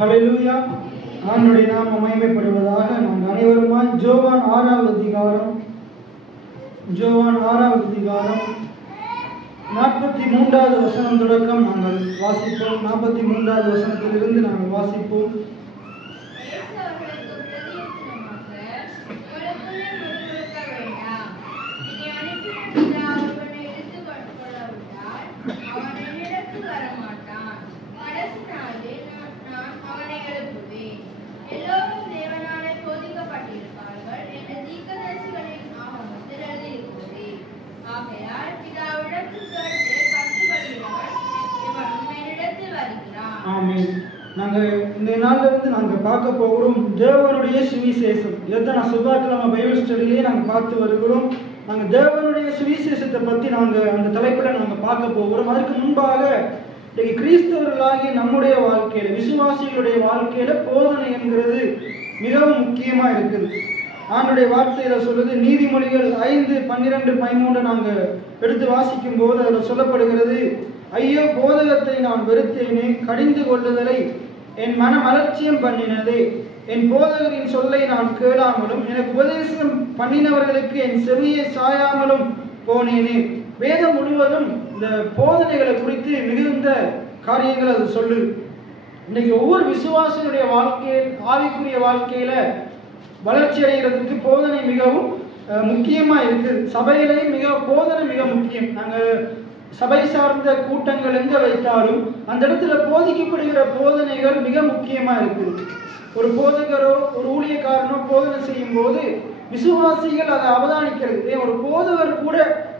ஹல்லேலூயா. ஆண்டவருடைய நாமம் மகிமைப்படுவதாக. நாங்கள் அனைவருமாய் யோவான் 6வது அதிகாரம் 43வது வசனம் தொடக்கம் நாங்கள் வாசிப்போம். 43வது வசனத்திலிருந்து நாங்கள் வாசிப்போம். நாங்கள் இந்த நாளில் இருந்து நாங்கள் பார்க்க போகிறோம் தேவனுடைய சுவிசேஷம். இதைத்தான் நான் செவ்வாய்க்கிழமை பைபிள் ஸ்டடியிலேயே நாங்கள் பார்த்து வருகிறோம். நாங்கள் தேவனுடைய சுவிசேஷத்தை பற்றி நாங்கள் அந்த தலைப்பில் நாங்கள் பார்க்க போகிறோம். அதுக்கு முன்பாக இன்றைக்கு கிறிஸ்தவர்களாகிய நம்முடைய வாழ்க்கையில், விசுவாசிகளுடைய வாழ்க்கையில் போதனை என்கிறது மிகவும் முக்கியமாக இருக்குது. ஆண்டுடைய வார்த்தையில் சொல்லுது, நீதிமொழிகள் 5:12-13 நாங்கள் எடுத்து வாசிக்கும் போது அதில் சொல்லப்படுகிறது, ஐயோ போதகத்தை நான் வெறுத்தேனே, கடிந்து கொள்ளுதலை என் மனம் அலட்சியம் பண்ணினதே, என் போதகரின் சொல்லை நான் கேளாமலும் எனக்கு உபதேசம் பண்ணினவர்களுக்கு என் செவியை சாயாமலும் போனேனே. வேதம் முழுவதும் இந்த போதனைகளை குறித்து மிகுந்த காரியங்கள் அது சொல்லுது. இன்னைக்கு ஒவ்வொரு விசுவாசியுடைய வாழ்க்கையில், ஆவிக்குரிய வாழ்க்கையில வளர்ச்சி அடைகிறதுக்கு போதனை மிகவும் முக்கியமாக இருக்குது. சபையிலேயே போதனை மிக முக்கியம். நாங்கள் சபை சார்ந்த கூட்டங்கள் எங்கே வைத்தாலும் அந்த இடத்துல போதிக்கப்படுகிற போதனைகள் மிக முக்கியமாக இருக்குது. ஒரு போதகரோ ஒரு ஊழியக்காரனோ போதனை செய்யும் போது விசுவாசிகள் அதை அவதானிக்கிறது. ஒரு போதகர் கூட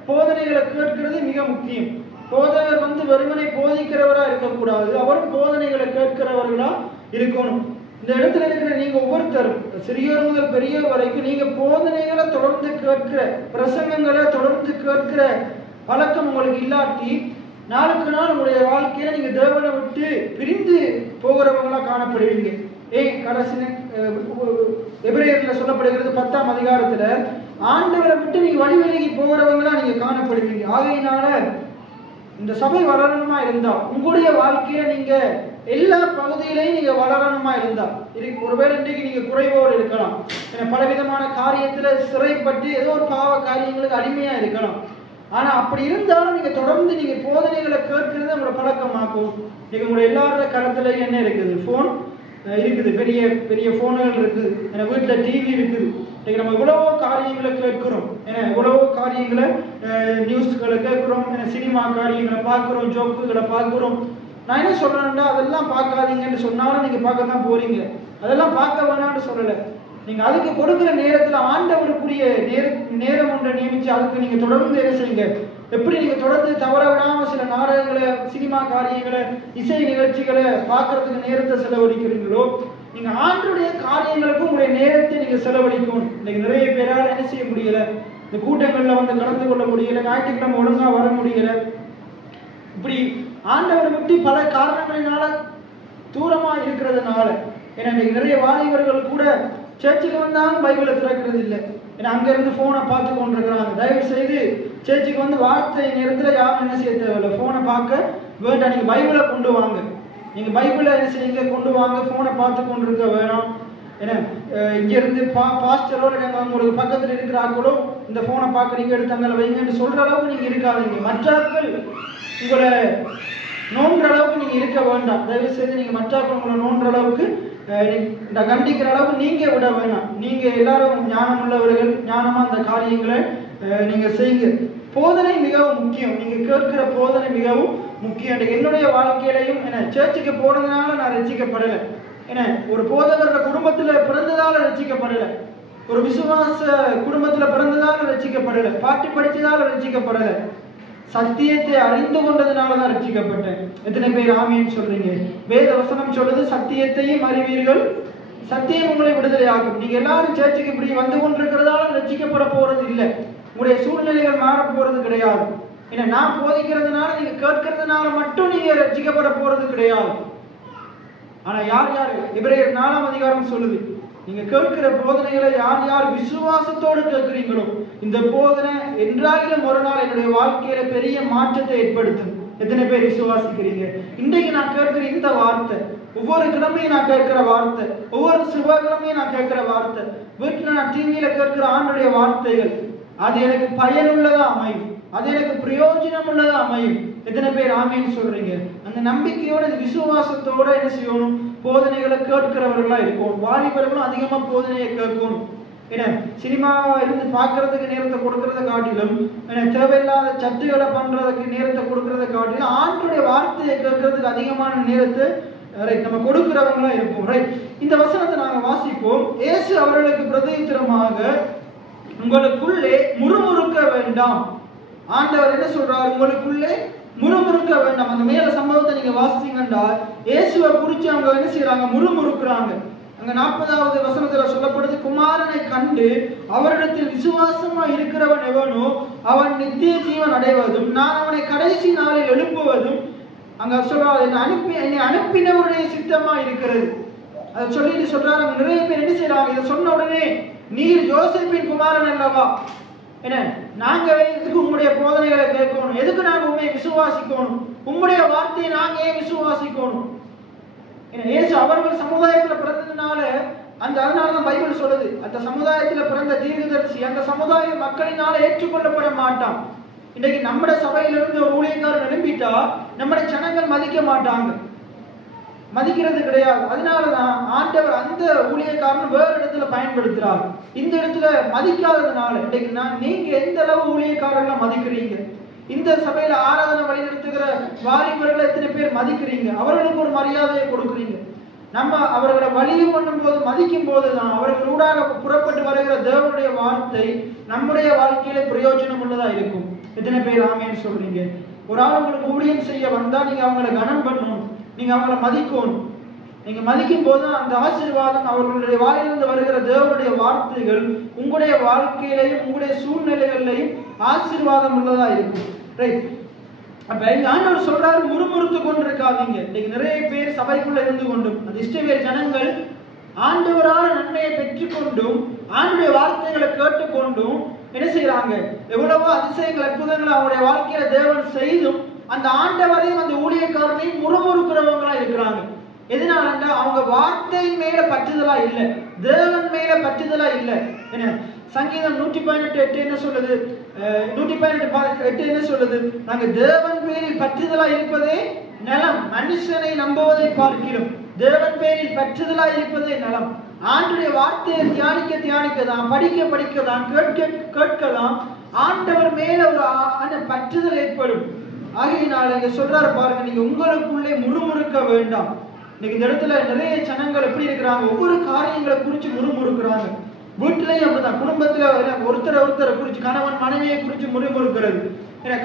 போதனைகளை கேட்கிறது மிக முக்கியம். போதகர் வெறுமனை போதிக்கிறவராக இருக்கக்கூடாது, அவரும் போதனைகளை கேட்கிறவர்களா இருக்கணும். இந்த இடத்துல இருக்கிற நீங்க ஒவ்வொருத்தரும், சிறியோர் முதல் பெரியவர் வரைக்கும், நீங்க போதனைகளை தொடர்ந்து கேட்கிற, பிரசங்கங்களை தொடர்ந்து கேட்கிற பழக்கம் உங்களுக்கு இல்லாட்டி நாளுக்கு நாள் உங்களுடைய வாழ்க்கையில நீங்க தேவனை விட்டு பிரிந்து போகிறவங்களா காணப்படுவீங்க. கடைசி எபிரேயர்ல சொல்லப்படுகிறது 10ஆம் அதிகாரத்துல, ஆண்டவரை விட்டு நீங்க வழி விலகி போகிறவங்களா நீங்க காணப்படுவீங்க. ஆகையினால இந்த சபை வளரணுமா இருந்தா, உங்களுடைய வாழ்க்கையில நீங்க எல்லா பகுதியிலையும் நீங்க வளரணுமா இருந்தா, ஒருவேளை இன்றைக்கு நீங்க குறைவோடு இருக்கலாம், பலவிதமான காரியத்துல சிறைப்பட்டு ஏதோ ஒரு பாவ காரியங்களுக்கு அடிமையா இருக்கலாம். ஆனா அப்படி இருந்தாலும் நீங்க தொடர்ந்து நீங்க போதனைகளை கேட்கிறது உங்களோட பழக்கமாக்கும். நீங்க உங்களோட எல்லாரோட கருத்துல என்ன இருக்குது? போன் இருக்குது, பெரிய பெரிய போன்கள் இருக்குது, வீட்டுல டிவி இருக்குது. இன்னைக்கு நம்ம இவ்வளவோ காரியங்களை கேட்கிறோம், இவ்வளவோ காரியங்களை நியூஸ்களை கேட்கிறோம், சினிமா காரியங்களை பார்க்கிறோம், ஜோக்குகளை பார்க்கிறோம். நான் என்ன சொல்றேன்னா, அதெல்லாம் பார்க்காதீங்கன்னு சொன்னாலும் நீங்க பார்க்க தான் போறீங்க. அதெல்லாம் பார்க்க வேணாம்னு சொல்லலை. நீங்க அதுக்கு கொடுக்குற நேரத்துல ஆண்டவருக்குரிய நேரம் ஒன்றை நியமிச்சு அதுக்கு நீங்க தொடர்ந்து என்ன செய்யுங்க. எப்படி நீங்க தொடர்ந்து தவற விடாம சில நாடகங்களை, சினிமா காரியங்களை, இசை நிகழ்ச்சிகளை பார்க்கறதுக்கு நேரத்தை செலவழிக்கிறீங்களோ, நீங்க ஆண்டவருடைய காரியங்களுக்கும் உங்களுடைய நேரத்தை நீங்க செலவழிக்கணும். இன்னைக்கு நிறைய பேரால் என்ன செய்ய முடியல, இந்த கூட்டங்கள்ல கலந்து கொள்ள முடியல, ஞாயிற்றுக்கிழமை ஒழுங்கா வர முடியல. இப்படி ஆண்டவரை விட்டு பல காரணங்களினால தூரமா இருக்கிறதுனால, ஏன்னா இன்னைக்கு நிறைய வாலிபர்கள் கூட சர்ச்சுக்கு வந்தாலும் பைபிளை திறக்கிறது இல்லை. ஏன்னா அங்கிருந்து போனை பார்த்து கொண்டிருக்கிறாங்க. தயவு செய்து சர்ச்சுக்கு வார்த்தை நேரத்தில் யாரும் என்ன செய்ய தேவையில்லை, போனை பார்க்க வேண்டாம். நீங்க பைபிளை கொண்டு வாங்க, நீங்க பைபிளை என்ன செய்யுங்க, கொண்டு வாங்க. போனை பார்த்து கொண்டிருக்க வேணாம். ஏன்னா இங்க இருந்து பாஸ்டரோ உங்களுக்கு பக்கத்தில் இருக்கிற ஆட்களோ இந்த போனை பார்க்குறீங்க, எடுத்தாங்க வைங்கன்னு சொல்ற அளவுக்கு நீங்க இருக்காதீங்க. மற்றாக்கள் உங்களை நோன்ற அளவுக்கு நீங்க இருக்க வேண்டாம். தயவு செய்து நீங்க மற்றாக்கள் உங்களை நோன்ற அளவுக்கு கண்டிக்கிற அளவுக்கு நீங்க விட வேணாம். நீங்க எல்லாரும் ஞானம் உள்ளவர்கள், ஞானமா அந்த காரியங்களை நீங்க செய்யுங்க. போதனை மிகவும் முக்கியம். நீங்க கேட்கிற போதனை மிகவும் முக்கியம். என்னுடைய வாழ்க்கையிலையும் சர்ச்சுக்கு போனதுனால நான் ரசிக்கப்படலை. ஒரு போதகரோட குடும்பத்துல பிறந்ததால ரசிக்கப்படலை, ஒரு விசுவாச குடும்பத்துல பிறந்ததால ரசிக்கப்படலை, பாட்டி படிச்சதால ரசிக்கப்படலை, சத்தியத்தை அறிந்து கொண்டதுனாலதான் ரட்சிக்கப்பட்டேன். எத்தனை பேர் ஆமீன் சொல்றீங்க? வேத வசனம் சொல்றது, சத்தியத்தையும் அறிவீர்கள், சத்தியம் உங்களை விடுதலை ஆகும். நீங்க எல்லாரும் சேர்ச்சுக்கு இப்படி கொண்டிருக்கிறதால ரட்சிக்கப்பட போறது இல்லை. உங்களுடைய சூழ்நிலைகள் மாற போறது கிடையாது. ஏன்னா நான் போதிக்கிறதுனால, நீங்க கேட்கறதுனால மட்டும் நீங்க ரட்சிக்கப்பட போறது கிடையாது. ஆனா யார் யார், எபிரேயர் 4ஆம் அதிகாரம் சொல்லுது, நீங்க கேட்கிற போதனைகளை யார் யார் விசுவாசத்தோடு கேட்கிறீங்களோ, இந்த போதனை என்றாலும் ஒரு நாள் என்னுடைய வாழ்க்கையில பெரிய மாற்றத்தை ஏற்படுத்தும். எத்தனை பேர் விசுவாசிக்கிறீங்க? இன்றைக்கு நான் கேட்கிற இந்த வார்த்தை ஒவ்வொரு கிழமையும் நான் கேட்கிற வார்த்தை, ஒவ்வொரு செவ்வாய்க்கிழமையும் நான் கேட்கிற வார்த்தை, வீட்டுல நான் டிவியில கேட்கிற ஆண்டுடைய வார்த்தைகள், அது எனக்கு பயனுள்ளதா அமையும், அது எனக்கு பிரயோஜனம் உள்ளதா அமையும். எத்தனை பேர் ஆமேன்னு சொல்றீங்க? அந்த நம்பிக்கையோட விசுவாசத்தோட என்ன செய்யணும்? போதனைகளை கேட்கிறவர்களா இருக்கும். வாலிபர்களும் அதிகமா போதனையை கேட்கணும். ஏன்னா சினிமாவா இருந்து பார்க்கறதுக்கு நேரத்தை கொடுக்கறத காட்டிலும், தேவையில்லாத சட்டுகளை பண்றதுக்கு நேரத்தை கொடுக்கறத காட்டிலும், ஆண்டுடைய வார்த்தையை கேட்கறதுக்கு அதிகமான நேரத்தை நம்ம கொடுக்கிறவங்களா இருப்போம். ரைட், இந்த வசனத்தை நாங்க வாசிப்போம். இயேசு அவர்களுக்கு பிரதியுத்தரமாக, உங்களுக்குள்ளே முறுமுறுக்க வேண்டாம். ஆண்டவர் என்ன சொல்றார்? உங்களுக்குள்ளே முறுமுறுக்க வேண்டாம். அந்த மேல சம்பவத்தை நீங்க வாசிச்சீங்கன்னா, இயேசுவை குறிச்சு அவங்க என்ன செய்யறாங்க? முறுமுறுக்கிறாங்க. அங்க 40வது வசனத்துல சொல்லப்படுது, குமாரனை கண்டு அவரிடத்தில் விசுவாசமா இருக்கிறவன் எவனோ அவன் நித்திய ஜீவன் அடைவதும் நான் அவனை கடைசி நாளில் எழுப்புவதும், அங்க சொல்றாரு, என்னை அனுப்பினவருடைய சித்தமா இருக்கிறது. அதை சொல்லிட்டு சொல்றாரு. அங்க நிறைய பேர் என்ன செய்யறாங்க? இதை சொன்ன உடனே, நீர் யோசேப்பின் குமாரன் அல்லவா, என்ன நாங்க எதுக்கு உங்களுடைய போதனைகளை கேட்கணும்? எதுக்கு நாங்க உண்மையை விசுவாசிக்கணும்? உங்களுடைய வார்த்தையை நாங்க ஏன் விசுவாசிக்கணும்? இயேசு அவர்கள் சமுதாயத்துல பிறந்ததுனால, அதனாலதான் பைபிள் சொல்லுது, அந்த சமுதாயத்துல பிறந்த தீர்க்கதரிசி அந்த சமுதாய மக்களினால ஏற்றுக்கொள்ளப்பட மாட்டான். இன்னைக்கு நம்முடைய சபையிலிருந்து ஒரு ஊழியக்காரர் எழும்பிட்டா நம்முடைய ஜனங்கள் மதிக்க மாட்டாங்க, மதிக்கிறது கிடையாது. அதனாலதான் ஆண்டவர் அந்த ஊழியக்காரன் வேறு இடத்துல பயன்படுத்துறாரு. இந்த இடத்துல மதிக்காததுனால இன்னைக்கு நீங்க எந்த அளவு ஊழியக்காரர்களை மதிக்கிறீங்க? இந்த சபையில ஆராதனை வழி நடத்துகிற வாலிபர்களை எத்தனை பேர் மதிக்கிறீங்க? அவர்களுக்கு ஒரு மரியாதையை கொடுக்குறீங்க. நம்ம அவர்களை வழியும் பண்ணும் போது, மதிக்கும் போதுதான் அவர்களூடாக புறப்பட்டு வருகிற தேவனுடைய வார்த்தை நம்முடைய வாழ்க்கையில பிரயோஜனம் உள்ளதா இருக்கும். எத்தனை பேர் ஆமேன்னு சொல்றீங்க? ஒரு ஆள் உங்களுக்கு ஊழியம் செய்ய வந்தா நீங்க அவங்களை கனம் பண்ணணும், நீங்க அவங்களை மதிக்கணும். நீங்க மதிக்கும் போது அந்த ஆசீர்வாதம், அவர்களுடைய வாயிலிருந்து வருகிற தேவனுடைய வார்த்தைகள் உங்களுடைய வாழ்க்கையிலையும் உங்களுடைய சூழ்நிலைகளிலையும் ஆசீர்வாதம் உள்ளதா இருக்கும். ரைட், அப்ப இங்க ஆண்டவர் சொல்றாரு, முறுமுறுத்து கொண்டிருக்காதீங்க. இன்னைக்கு நிறைய பேர் சபைக்குள்ள இருந்து கொண்டும், அந்த இஸ்ரவேல் ஜனங்கள் ஆண்டவரான நன்மையை பெற்றுக்கொண்டும் ஆண்டுடைய வார்த்தைகளை கேட்டுக்கொண்டும் என்ன செய்யறாங்க? எவ்வளவோ அதிசயங்கள் அற்புதங்கள் அவருடைய வாழ்க்கையில தேவன் செய்தும் அந்த ஆண்டவரையும் அந்த ஊழியக்காரனையும் முறுமுறுக்கிறவங்களா இருக்கிறாங்க. எதனால? அவங்க வார்த்தையின் மேல பற்றுதலா இல்லை, தேவன் மேல பற்றுதலா இல்லை. என்ன சங்கீதம் 118:8 என்ன சொல்லுது? 118:8 என்ன சொல்லுது? நாங்க தேவன் பேரில் பற்றுதலா இருப்பதே நலம், மனுஷனை நம்புவதை பார்க்கிறோம். தேவன் பேரில் பற்றுதலா இருப்பதே நலம். ஆண்டுடைய வார்த்தையை தியானிக்க தான், படிக்க தான், கேட்கலாம், ஆண்டவர் மேல ஒரு பற்றுதல் ஏற்படும். ஆகையினால இங்க சொல்றாரு பாருங்க, நீங்க உங்களுக்குள்ளே முறுமுறுக்க வேண்டாம். இன்னைக்கு இந்த இடத்துல நிறைய ஜனங்கள் எப்படி இருக்கிறாங்க? ஒவ்வொரு காரியங்களை குறிச்சு முறுமுறுக்கிறாங்க. வீட்டிலையும் அப்படிதான், குடும்பத்துல ஒருத்தரை குறிச்சு, கணவன் மனைவியை குறிச்சு முறுமுறுக்கிறது,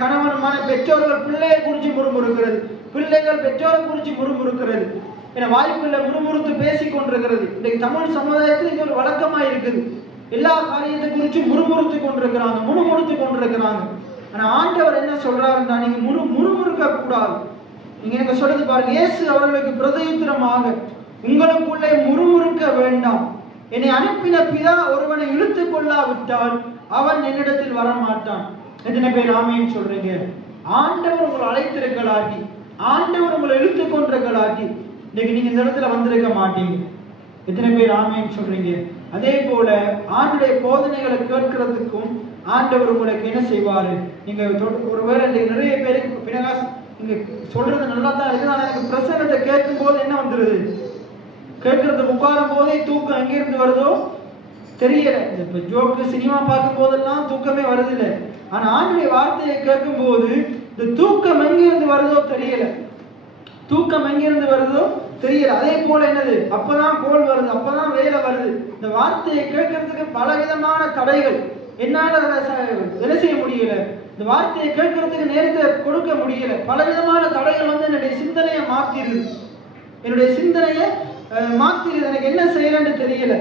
கணவன் பெற்றோர்கள் பிள்ளையை குறிச்சு முறுமுறுக்கிறது, பிள்ளைகள் பெற்றோரை குறிச்சு முறுமுறுக்கிறது, வாய்ப்புள்ள முறுமுறுத்து பேசி கொண்டிருக்கிறது. இன்னைக்கு தமிழ் சமுதாயத்தில் இது ஒரு வழக்கமா இருக்குது. எல்லா காரியத்தை குறிச்சு முறுமுறுத்து கொண்டிருக்கிறாங்க. ஆனா ஆண்டவர் என்ன சொல்றாருன்னா, நீங்க முறுமுறுக்க கூடாது. நீங்க எனக்கு சொல்றது பாருங்க, இயேசு அவர்களுக்கு பிரதியுத்தரமாக, உங்களுக்குள்ளே முறுமுறுக்க வேண்டாம். என்னை அனுப்பின பிதா ஒருவனை இழுத்து கொள்ளாவிட்டால் அவன் என்னிடத்தில் வரமாட்டான். எத்தனை பேர் ஆமேன்னு சொல்றீங்க? ஆண்டவர் உங்களை அழைத்திருக்கலாட்டி, ஆண்டவர் உங்களை இழுத்து கொண்டிருக்கலாட்டி இன்னைக்கு நீங்க இந்த இடத்துல வந்திருக்க மாட்டீங்க. எத்தனை பேர் ஆமேன்னு சொல்றீங்க? அதே போல ஆண்டுடைய போதனைகளை கேட்கறதுக்கும் ஆண்டவர் உங்களுக்கு என்ன செய்வாரு? நீங்க ஒருவேளை நிறைய பேருக்கு பினகாஸ் நீங்க சொல்றது நல்லா தான் இருக்கு, ஆனா எனக்கு பிரசங்கத்தை கேட்கும் போது என்ன வந்துருது? கேட்கறது உட்காரும் போதே தூக்கம் எங்கிருந்து வருதோ தெரியல. இப்ப ஜோக்கு சினிமா பார்க்கும் போதெல்லாம் தூக்கமே வருது இல்லை. ஆனா ஆண்டுடைய வார்த்தையை கேட்கும் போது இந்த தூக்கம் எங்கிருந்து வருதோ தெரியல, தூக்கம் எங்கிருந்து வருதோ தெரியல. அதே போல என்னது, அப்பதான் கோல் வருது, அப்பதான் வேலை வருது. இந்த வார்த்தையை கேட்கறதுக்கு பல விதமான தடைகள், என்னால என்ன செய்ய முடியல, இந்த வார்த்தையை கேட்கறதுக்கு நேரத்தை கொடுக்க முடியல. பல விதமான தடைகள் வந்து என்னுடைய சிந்தனையை மாத்திருது, எனக்கு என்ன செய்யலன்னு தெரியல.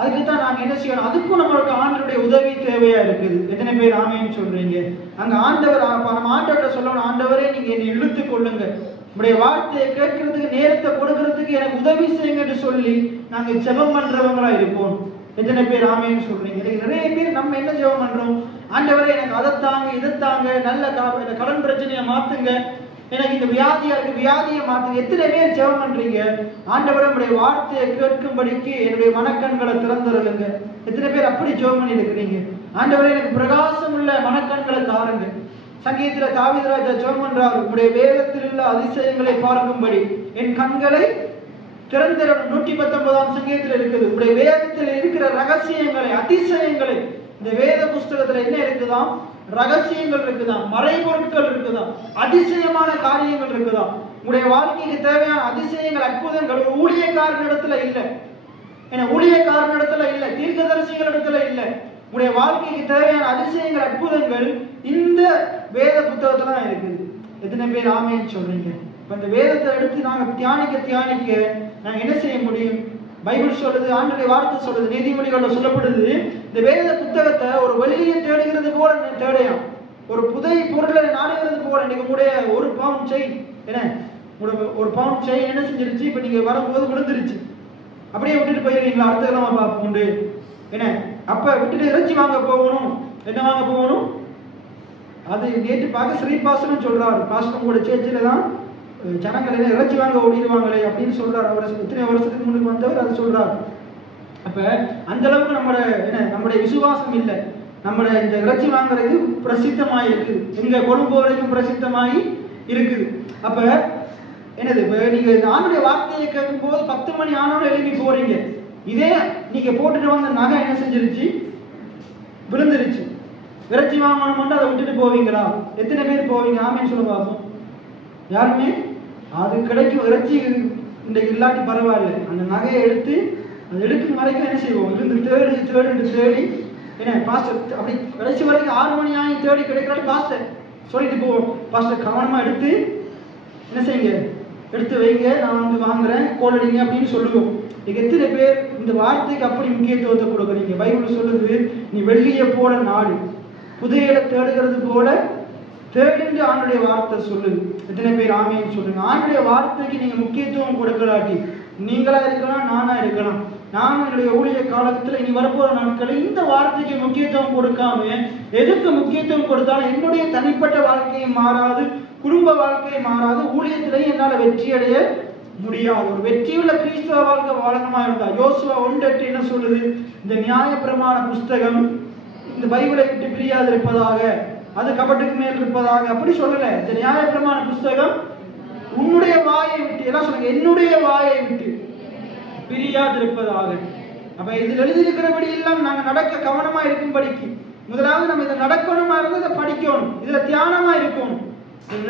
அதுக்குதான் நாங்க என்ன செய்யணும்? அதுக்கும் நம்மளுக்கு ஆண்டவருடைய உதவி தேவையா இருக்குது. எத்தனை பேர் ஆமேன்னு சொல்றீங்க? அங்க ஆண்டவர், நம்ம ஆண்டவர்கிட்ட சொல்லணும், ஆண்டவரே நீங்க என்னை இழுத்து கொள்ளுங்க, உங்களுடைய வார்த்தையை கேட்கறதுக்கு நேரத்தை கொடுக்கறதுக்கு எனக்கு உதவி செய்யுங்கன்னு சொல்லி நாங்க ஜெபம் பண்றவங்களா இருப்போம். எத்தனை பேர் ஆமேன்னு சொல்றீங்க? நிறைய பேர் நம்ம என்ன ஜெபம் பண்றோம்? ஆண்டவரே எனக்கு அதை தாங்க, இதை தாங்க, நல்ல கடன் பிரச்சனையை மாத்துங்க, எனக்கு இந்த வியாதியா இருக்கு, வியாதியை மாத்து. எத்தனை பேர் ஜெபம் பண்றீங்க, ஆண்டவரே உம்முடைய வார்த்தையை கேட்கும்படிக்கு என்னுடைய மனக்கண்களை திறந்துருங்க? எத்தனை பேர் அப்படி ஜெபம் பண்ணி இருக்கிறீங்க? ஆண்டவரே எனக்கு பிரகாசம் உள்ள மனக்கண்களை தாருங்க. சங்கீதத்துல தாவீது ராஜா ஜெபம் பண்றார், உம்முடைய வேதத்தில் உள்ள அதிசயங்களை பார்க்கும்படி என் கண்களை திறந்திரணும். 119ஆம் சங்கீதத்தில் இருக்குது, உம்முடைய வேதத்தில் இருக்கிற ரகசியங்களை, அதிசயங்களை. இந்த வேத புஸ்தகத்துல என்ன இருக்குதாம்? ரகசியங்கள் இருக்குதாம், மறைபொருட்கள் இருக்குதாம், அதிசயமான காரியங்கள் இருக்குதாம். உங்களுடைய வாழ்க்கைக்கு தேவையான அதிசயங்கள், அற்புதங்கள் ஊழியக்காரனிடத்துல இல்லை. ஏன்னா ஊழியக்காரனிடத்துல இல்லை, தீர்க்கதரிசிகள் இடத்துல இல்லை. உங்களுடைய வாழ்க்கைக்கு தேவையான அதிசயங்கள், அற்புதங்கள் இந்த வேத புத்தகத்துல தான் இருக்குது. எத்தனை பேர் ஆமேன்னு சொல்றீங்க? இப்ப இந்த வேதத்தை எடுத்து நாங்க தியானிக்க நாங்க என்ன செய்ய முடியும்? பைபிள் சொல்லுது, ஆண்டவருடைய வார்த்தை சொல்லுது, நீதிமொழிகள்ல சொல்லப்படுது, இந்த வேத புத்தகத்தை ஒரு வெளியே தேடுகிறது போல தேடையாம், ஒரு புதை பொருளை நாடுகிறது போல. இன்னைக்கு உங்களுடைய ஒரு பவுண்ட் செயின் என்ன, ஒரு பவுண்ட் செயின் என்ன செஞ்சிருச்சு, இப்ப நீங்க வரும்போது விழுந்துருச்சு, அப்படியே விட்டுட்டு போயிருக்கீங்களா? அடுத்த கிழமை பார்ப்போண்டு என்ன, அப்ப விட்டுட்டு இறைச்சி வாங்க போகணும். என்ன வாங்க போகணும்? அது நேற்று பார்க்க ஸ்ரீபாசனம் சொல்றாரு, பாஸ்டம் கூட சேர்ச்சில தான் ஜனங்கள் என்ன இறைச்சி வாங்க ஓடிடுவாங்களே அப்படின்னு சொல்றாரு. அவர் எத்தனை வருஷத்துக்கு முன்னுக்கு வந்தவர் அதை சொல்றாரு. அப்ப அந்த அளவுக்கு நம்முடைய விசுவாசம் இல்லை. நம்முடைய இந்த இறைச்சி வாங்குறது பிரசித்தமாயி இருக்குது, எங்க கொழும்பு வரைக்கும் பிரசித்தமாயி இருக்குது. அப்ப என்னது, இப்ப நீங்க ஆண்டுடைய வார்த்தையை கேட்கும் போது 10 மணி ஆனாலும் எழுப்பி போறீங்க, இதே நீங்க போட்டுட்டு வந்த நகை என்ன செஞ்சிருச்சு, விழுந்துருச்சு. இறைச்சி வாங்கணும் அதை விட்டுட்டு போவீங்களா? எத்தனை பேர் போவீங்க? ஆமேன்னு சொல்ல பார்ப்போம். யாருமே அது கிடைக்கும், இறைச்சி இன்றைக்கு இல்லாட்டி பரவாயில்ல, அந்த நகையை எடுத்து அது எடுக்கும் வரைக்கும் என்ன செய்வோம், இருந்து தேடி என்ன பாஸ்டர் அப்படி கடைசி வரைக்கும் 6 மணி ஆகி தேடி கிடைக்கிறாரு பாஸ்டர் சொல்லிட்டு போவோம். பாஸ்டர் கவனமா எடுத்து என்ன செய்யுங்க, எடுத்து வைங்க, நான் வந்து வாங்குறேன், கோலடிங்க அப்படின்னு சொல்லுவோம். எத்தனை பேர் இந்த வார்த்தைக்கு அப்படி முக்கியத்துவத்தை கொடுக்குறீங்க? பைபிள் சொல்லுது, நீ வெள்ளியை போல நாடு, புதையலை தேடுகிறது போல தேடுன்னு ஆண்டுடைய வார்த்தை சொல்லுது. எத்தனை பேர் ஆமேன்னு சொல்லுங்க? ஆண்டுடைய வார்த்தைக்கு நீங்க முக்கியத்துவம் கொடுக்கலாட்டி, நீங்களா இருக்கலாம், நானா இருக்கலாம், நான் என்னுடைய ஊழிய காலத்துல இனி வரப்போற நாட்களில் இந்த வார்த்தைக்கு முக்கியத்துவம் கொடுக்காம எதுக்கு முக்கியத்துவம் கொடுத்தாலும் என்னுடைய தனிப்பட்ட வாழ்க்கையும் மாறாது, குடும்ப வாழ்க்கையும் மாறாது, ஊழியத்திலேயே என்னால் வெற்றி அடைய முடியாது. ஒரு வெற்றியுள்ள கிறிஸ்தவ வாழ்க்கை வாழணுமா இருந்தா, யோசுவா 1:8 என்ன சொல்லுது? இந்த நியாயப்பிரமாண புஸ்தகம் இந்த பைபிளை விட்டு பிரியாது இருப்பதாக, அது கபட்டுக்கு மேல் இருப்பதாக அப்படி சொல்லல. இந்த நியாயப்பிரமாண புஸ்தகம் உன்னுடைய வாயை விட்டு, எல்லாம் சொல்லுங்க, என்னுடைய வாயை விட்டு பிரியாது இருப்பதாக. அப்ப இதில் எழுதியிருக்கிறபடி எல்லாம் நாங்க நடக்க கவனமா இருக்கும்படிக்கு, முதலாவது நம்ம இதை நடக்கணுமா இருந்தா இதை படிக்கணும், இதுல தியானமா இருக்கணும்.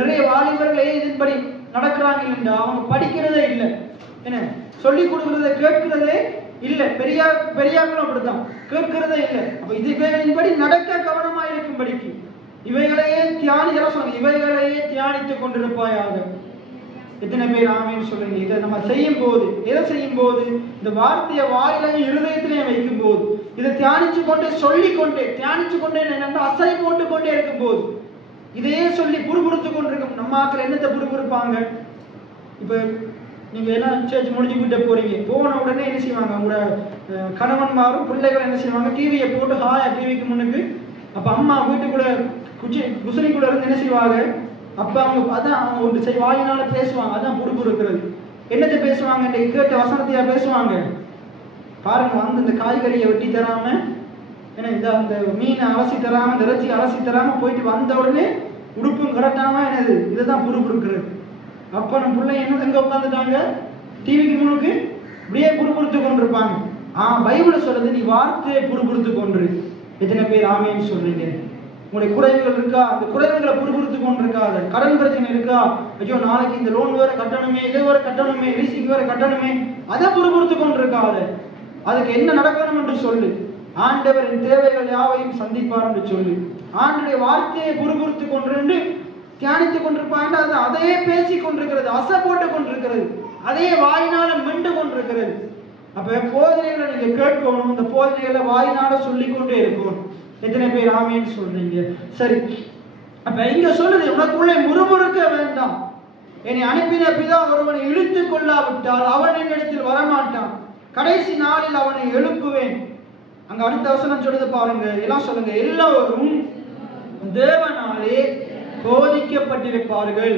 நிறைய வாலிபர்களே இதன்படி நடக்கிறாங்க இல்லைண்டா, அவங்க படிக்கிறதே இல்லை, என்ன சொல்லிக் கொடுக்கறதை கேட்கிறதே இல்லை. பெரியாக்களும் அப்படித்தான், கேட்கிறதே இல்லை. அப்ப இதுகளின்படி நடக்க கவனமா இருக்கும்படிக்கு இவைகளையே இவைகளையே தியானித்துக் கொண்டிருப்பாயாக. எத்தனை பேர் ஆமேன்னு சொல்றீங்க? இதை நம்ம செய்யும் போது, எதை செய்யும் போது, இந்த வார்த்தையை வாயிலையும் இருதயத்திலையும் வைக்கும் போது, இதை தியானிச்சு கொண்டே சொல்லிக்கொண்டே தியானிச்சு கொண்டே என்னன்னா அசை போட்டு கொண்டே இருக்கும் போது, இதையே சொல்லி புறுபுறுத்து கொண்டிருக்கும். நம்ம ஆக்கள் என்னத்தை புறுபுறுப்பாங்க? இப்ப நீங்க எல்லாம் சேர்ச்சி முடிஞ்சு விட்டு போறீங்க, போன உடனே என்ன செய்வாங்க, உங்களோட கணவன்மாரும் பிள்ளைகள் என்ன செய்வாங்க, டிவியை போட்டு ஹாயா டிவிக்கு முன்னுக்கு. அப்ப அம்மா வீட்டுக்குள்ள குசனிக்குள்ள இருந்து என்ன செய்வாங்க, அப்ப அவங்க அதான் அவங்க ஒரு வாயினால பேசுவாங்க, அதான் புறுபுறுக்கிறது. என்னத்தை பேசுவாங்க? இன்னைக்கு கேட்ட வசனத்தையா பேசுவாங்க? பாருங்க, வந்து இந்த காய்கறியை வெட்டி தராம, ஏன்னா இந்த மீனை அலசி தராம, இந்த இறைச்சி அலசி தராம போயிட்டு வந்த உடனே உடுப்பும் கரெக்டாம என்னது, இதுதான் புறுபுறுக்கிறது. அப்ப நம்ம பிள்ளை என்ன எங்க உட்காந்துட்டாங்க, டிவிக்கு முன்னுக்கு இப்படியே புறுபுறுத்து கொண்டிருப்பாங்க. பைபிள் சொல்றது, நீ வார்த்தையை புறுபுறுத்து கொண்டு. எத்தனை பேர் ஆமேன்னு சொல்றீங்க? உங்களுடைய குறைவுகள் இருக்கா, அந்த குறைவுகளை புறுபுறுத்து கொண்டிருக்காத. கடன் பிரச்சனை இருக்கா, ஐயோ நாளைக்கு இந்த லோன் வேற கட்டணுமே, இதை வேற கட்டணுமே, லீசிங் வேற கட்டணுமே, அதை புறுபுறுத்து கொண்டிருக்காத. அதுக்கு என்ன நடக்கணும் என்று சொல்லு. ஆண்டவரின் தேவைகள் யாவையும் சந்திப்பார் என்று சொல்லு. ஆண்டுடைய வார்த்தையை புறுபுறுத்து கொண்டு தியானித்துக் கொண்டிருப்பாங்க. அது அதையே பேசி கொண்டிருக்கிறது, அசை போட்டு கொண்டிருக்கிறது, அதையே வாயினால மெண்டு கொண்டிருக்கிறது. அப்ப போதனைகளை நீங்க கேட்கணும், இந்த போதனைகளை வாயினால சொல்லிக்கொண்டே இருக்கணும். எத்தனை பேர் ஆமேன்னு சொல்றீங்க? சரி, அப்ப இங்க சொல்லுது, உனக்குள்ளே முறுமுறுக்க வேண்டாம். என்னை அனுப்பின பிதா ஒருவனை இழுத்து கொள்ளாவிட்டால் அவன் என்னிடத்தில் வரமாட்டான், கடைசி நாளில் அவனை எழுப்புவேன். அங்க அடுத்த வசனம் சொல்லுது பாருங்க, எல்லாம் சொல்லுங்க, எல்லோரும் தேவனாலே போதிக்கப்பட்டிருப்பார்கள்.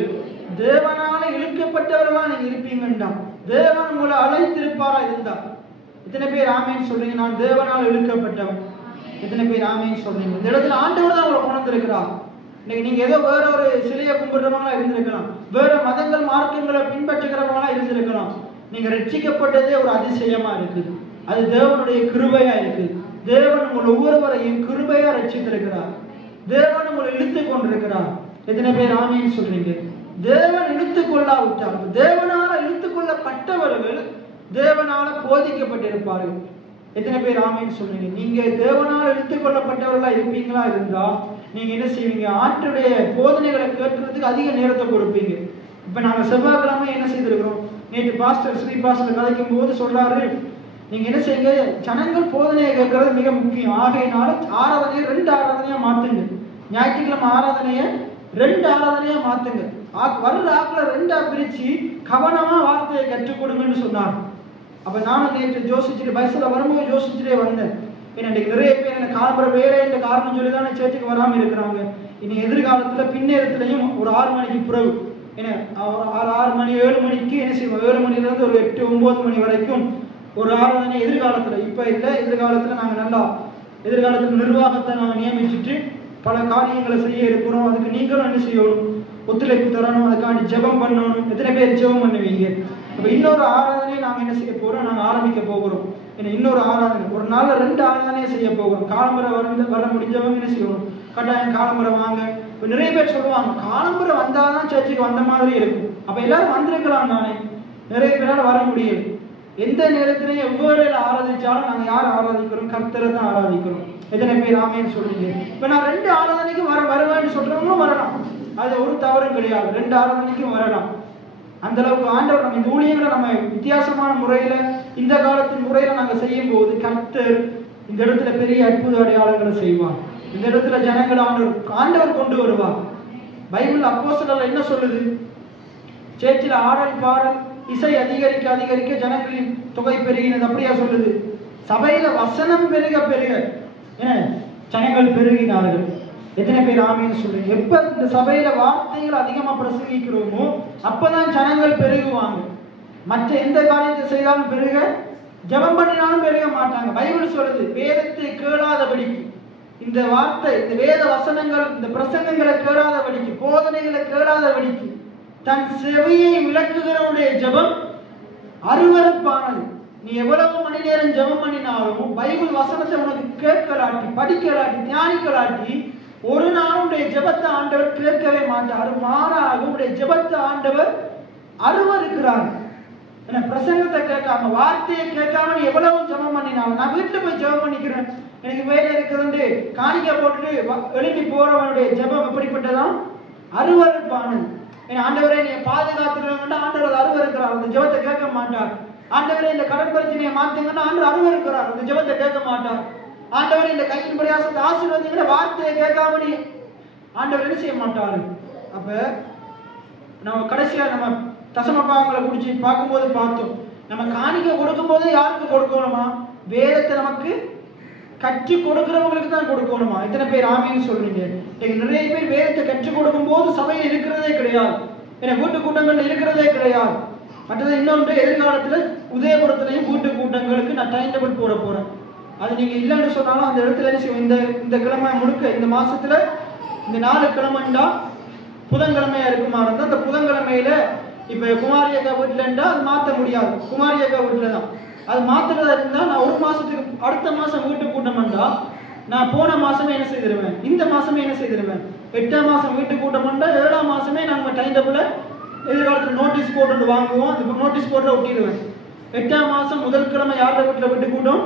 தேவனால இழுக்கப்பட்டவர்களா நீங்க இருப்பீங்கண்டா, தேவன் உங்களை அழைத்திருப்பாரா இருந்தா. எத்தனை பேர் ஆமேன்னு சொல்றீங்க? நான் தேவனால் இழுக்கப்பட்டவன். எத்தனை பேர் ஆமேன்னு சொல்றீங்க? இந்த இடத்துல ஆண்டவர் தான் உங்களை கொண்டிருக்கிறார். இன்னைக்கு நீங்க ஏதோ வேற ஒரு சிலையை கும்பிடுறவங்களா இருந்திருக்கலாம், வேற மதங்கள் மார்க்கங்களை பின்பற்றுகிறவங்களா இருந்திருக்கலாம். நீங்க ரட்சிக்கப்பட்டதே ஒரு அதிசயமா இருக்குது. அது தேவனுடைய கிருபையா இருக்கு. தேவன் உங்கள் ஒவ்வொருவரையும் கிருபையா ரட்சித்திருக்கிறார். தேவன் உங்களை இழுத்து கொண்டிருக்கிறார். எத்தனை பேர் ஆமேன்னு சொல்றீங்க? தேவன் இழுத்துக் கொள்ளாவிட்டால், தேவனால இழுத்துக் கொள்ளப்பட்டவர்கள் தேவனால போதிக்கப்பட்டிருப்பார்கள். எத்தனை பேர் ஆமேன்னு சொல்றீங்க? நீங்க தேவனால் இழுத்துக் கொள்ளப்பட்டவர்களா இருப்பீங்களா இருந்தா நீங்க என்ன செய்வீங்க? ஆற்றுடைய போதனைகளை கேட்கறதுக்கு அதிக நேரத்தை கொடுப்பீங்க. இப்ப நாங்க செவ்வாய்க்கிழமை என்ன செய்திருக்கிறோம்? நேற்று பாஸ்டர் ஸ்ரீ பாஸ்டர் கதைக்கும் போது சொல்றாரு, நீங்க என்ன செய்யுங்க, ஜனங்கள் போதனையை கேட்கறது மிக முக்கியம். ஆகையினால ஆராதனையை 2 ஆராதனையா மாத்துங்க. ஞாயிற்றுக்கிழமை ஆராதனையை 2 ஆராதனையா மாத்துங்க. வருட ஆக்களை 2ஆ பிரிச்சு கவனமா வார்த்தையை கற்றுக் கொடுங்கன்னு சொன்னார். அப்ப நானும் நேற்று யோசிச்சுட்டு பஸ்ஸில் வரும்போது யோசிச்சுட்டே வந்தேன். ஏன்னா நிறைய பேர் எனக்கு காலம்புற வேலை என்ற காரணம் சொல்லி தான் சேர்ச்சுக்கு வராமல் இருக்கிறாங்க. இனி எதிர்காலத்துல பின்னேரத்துலையும் ஒரு 6 மணிக்கு பிறகு, ஏன்னா 6 மணி 7 மணிக்கு என்ன செய்வோம், 7 மணிலேருந்து ஒரு 8 9 மணி வரைக்கும் ஒரு ஆராதனை எதிர்காலத்துல. இப்ப இல்லை, எதிர்காலத்துல நாங்க நல்லா எதிர்காலத்துல நிர்வாகத்தை நாங்கள் நியமிச்சுட்டு பல காரியங்களை செய்ய இருக்கிறோம். அதுக்கு நீங்களும் என்ன செய்யணும்? ஒத்துழைப்பு தரணும். அதுக்காண்டி ஜெபம் பண்ணணும். எத்தனை பேர் ஜெபம் பண்ணுவீங்க? அப்ப இன்னொரு ஆராதனை நாங்க என்ன செய்ய போறோம்? நாங்க ஆரம்பிக்க போகிறோம். ஏன்னா இன்னொரு ஆராதனை ஒரு நாள்ல 2 ஆராதனையை செய்ய போகிறோம். காலம்புரை வர முடிஞ்சவங்க என்ன செய்யணும்? கட்டாயம் காலம்புரை வாங்க. இப்ப நிறைய பேர் சொல்லுவாங்க, காலம்புரை வந்தாதான் சர்ச்சுக்கு வந்த மாதிரி இருக்கும். அப்ப எல்லாரும் வந்திருக்கலாம் தானே? நிறைய பேரால வர முடியும். எந்த நேரத்திலையும் எவ்வளவு ஆராதிச்சாலும் நாங்க யார் ஆராதிக்கிறோம்? கர்த்தரை தான் ஆராதிக்கிறோம். எத்தனை பேர் ஆமேன்னு சொல்றீங்க? இப்ப நான் 2 ஆராதனைக்கும் வருவேன்னு சொல்றவங்களும் வரலாம். அது ஒரு தவறும் கிடையாது. 2 ஆராதனைக்கும் வரலாம். அந்த அளவுக்கு ஆண்டவர் நம்ம இந்த ஊழியங்களை நம்ம வித்தியாசமான முறையில இந்த காலத்தின் முறையில நாங்க செய்யும் போது கர்த்தர் இந்த இடத்துல பெரிய அற்புத அடையாளங்களை செய்வார். இந்த இடத்துல ஜனங்கள் ஆண்டவர் கொண்டு வருவார். பைபிள் அப்போஸ்தலர் என்ன சொல்லுது? சேர்ச்சில் ஆடல் பாடல் இசை அதிகரிக்க அதிகரிக்க ஜனங்களின் தொகை பெருகினது. அப்படியா சொல்லுது? சபையில வசனம் பெருக பெருக ஜனங்கள் பெருகினார்கள். எத்தனை பேர் ஆமேன்னு சொல்றீங்க? எப்ப இந்த சபையில வார்த்தைகள் அதிகமா பிரசங்கிக்கிறோமோ அப்பதான் ஜனங்கள் பெருகுவாங்க. மற்ற எந்த காரியத்தை செய்தாலும் பெருக, ஜெபம் பண்ணினாலும் பெருக மாட்டாங்க. பைபிள் சொல்லுது, வேதத்தை கேளாதபடிக்கு, இந்த வார்த்தை இந்த வேத வசனங்கள் இந்த பிரசங்கங்களை கேளாதபடிக்கு, போதனைகளை கேளாதபடிக்கு தன் செவியை விளக்குகிறவனுடைய ஜெபம் அருவருப்பானது. நீ எவ்வளவு மணி நேரம் ஜெபம் பண்ணினாலும் பைபிள் வசனத்தை உனக்கு கேட்கலாட்டி, படிக்கலாட்டி, தியானிக்கலாட்டி ஒரு நாளும் உடைய ஜெபத்தை ஆண்டவர் கேட்கவே மாட்டார். மாறாக உடைய ஜெபத்தை ஆண்டவர் அருவருக்கிறார். பிரசங்கத்தை கேட்காம, வார்த்தையை கேட்காம நீ எவ்வளவு ஜெபம் பண்ணினாலும், நான் வீட்டுல போய் ஜெபம் பண்ணிக்கிறேன், எனக்கு வேலை இருக்குதுன்னு காணிக்க போட்டுட்டு எழுப்பி போறவனுடைய ஜெபம் எப்படிப்பட்டதான்? அருவருப்பானது. ஆண்டவரே நீ பாதுகாத்துட்டு ஆண்டவர் அருவருக்கிறார், அந்த ஜெபத்தை கேட்க மாட்டார். ஆண்டவரே இந்த கடன் பிரச்சனையை மாத்துங்கன்னா ஆண்டவர் அருவருக்கிறார், அந்த ஜெபத்தை கேட்க மாட்டார். ஆண்டவரே இந்த கையின் பிரயாசத்தை ஆசீர்வதிங்கிற வார்த்தையை கேட்காம நீ ஆண்டவர் என்ன செய்ய மாட்டாரு. அப்ப நம்ம கடைசியா நம்ம தசம பாகங்களை குடிச்சு பார்க்கும்போது பார்த்தோம், நம்ம காணிக்க கொடுக்கும் போது யாருக்கு கொடுக்கணுமா? வேதத்தை நமக்கு கற்றுக் கொடுக்கிறவங்களுக்கு தான் கொடுக்கணுமா? எத்தனை பேர் ஆமேன்னு சொல்றீங்க? நிறைய பேர் வேதத்தை கற்றுக் கொடுக்கும் போது சபையில் இருக்கிறதே கிடையாது, ஏன்னா வீட்டு கூட்டங்கள் இருக்கிறதே கிடையாது. மற்றது இன்னொன்று, எதிர்காலத்துல உதயபுரத்திலையும் வீட்டு கூட்டங்களுக்கு நான் டைம் டேபிள் போட போறேன். அது நீங்க இல்லைன்னு சொன்னாலும் அந்த இடத்துல இந்த கிழமை முழுக்க, இந்த மாசத்துல இந்த 4 கிழமைண்டா புதன்கிழமையா இருக்குமா இருந்தா, அந்த புதன்கிழமையில இப்ப குமாரி அக்கா வீட்டுல இருந்தா அது மாற்ற முடியாது, குமாரி அக்கா வீட்டுல தான் அது மாத்துறதா இருந்தா, நான் ஒரு மாசத்துக்கு அடுத்த மாசம் வீட்டு கூட்டம்டா நான் போன மாசமே என்ன செய்திருவேன், இந்த மாசமே என்ன செய்திருவேன். 8ஆம் மாசம் வீட்டு கூட்டம்டா 7ஆம் மாசமே நாங்க டைம் டேபிள் எதிர்காலத்துல நோட்டீஸ் போட்டு வாங்குவோம், அந்த நோட்டீஸ் போட்டு ஒட்டிடுவேன். 8ஆம் மாசம் முதல் கிழமை யாரோட வீட்டுல வீட்டு கூட்டம்?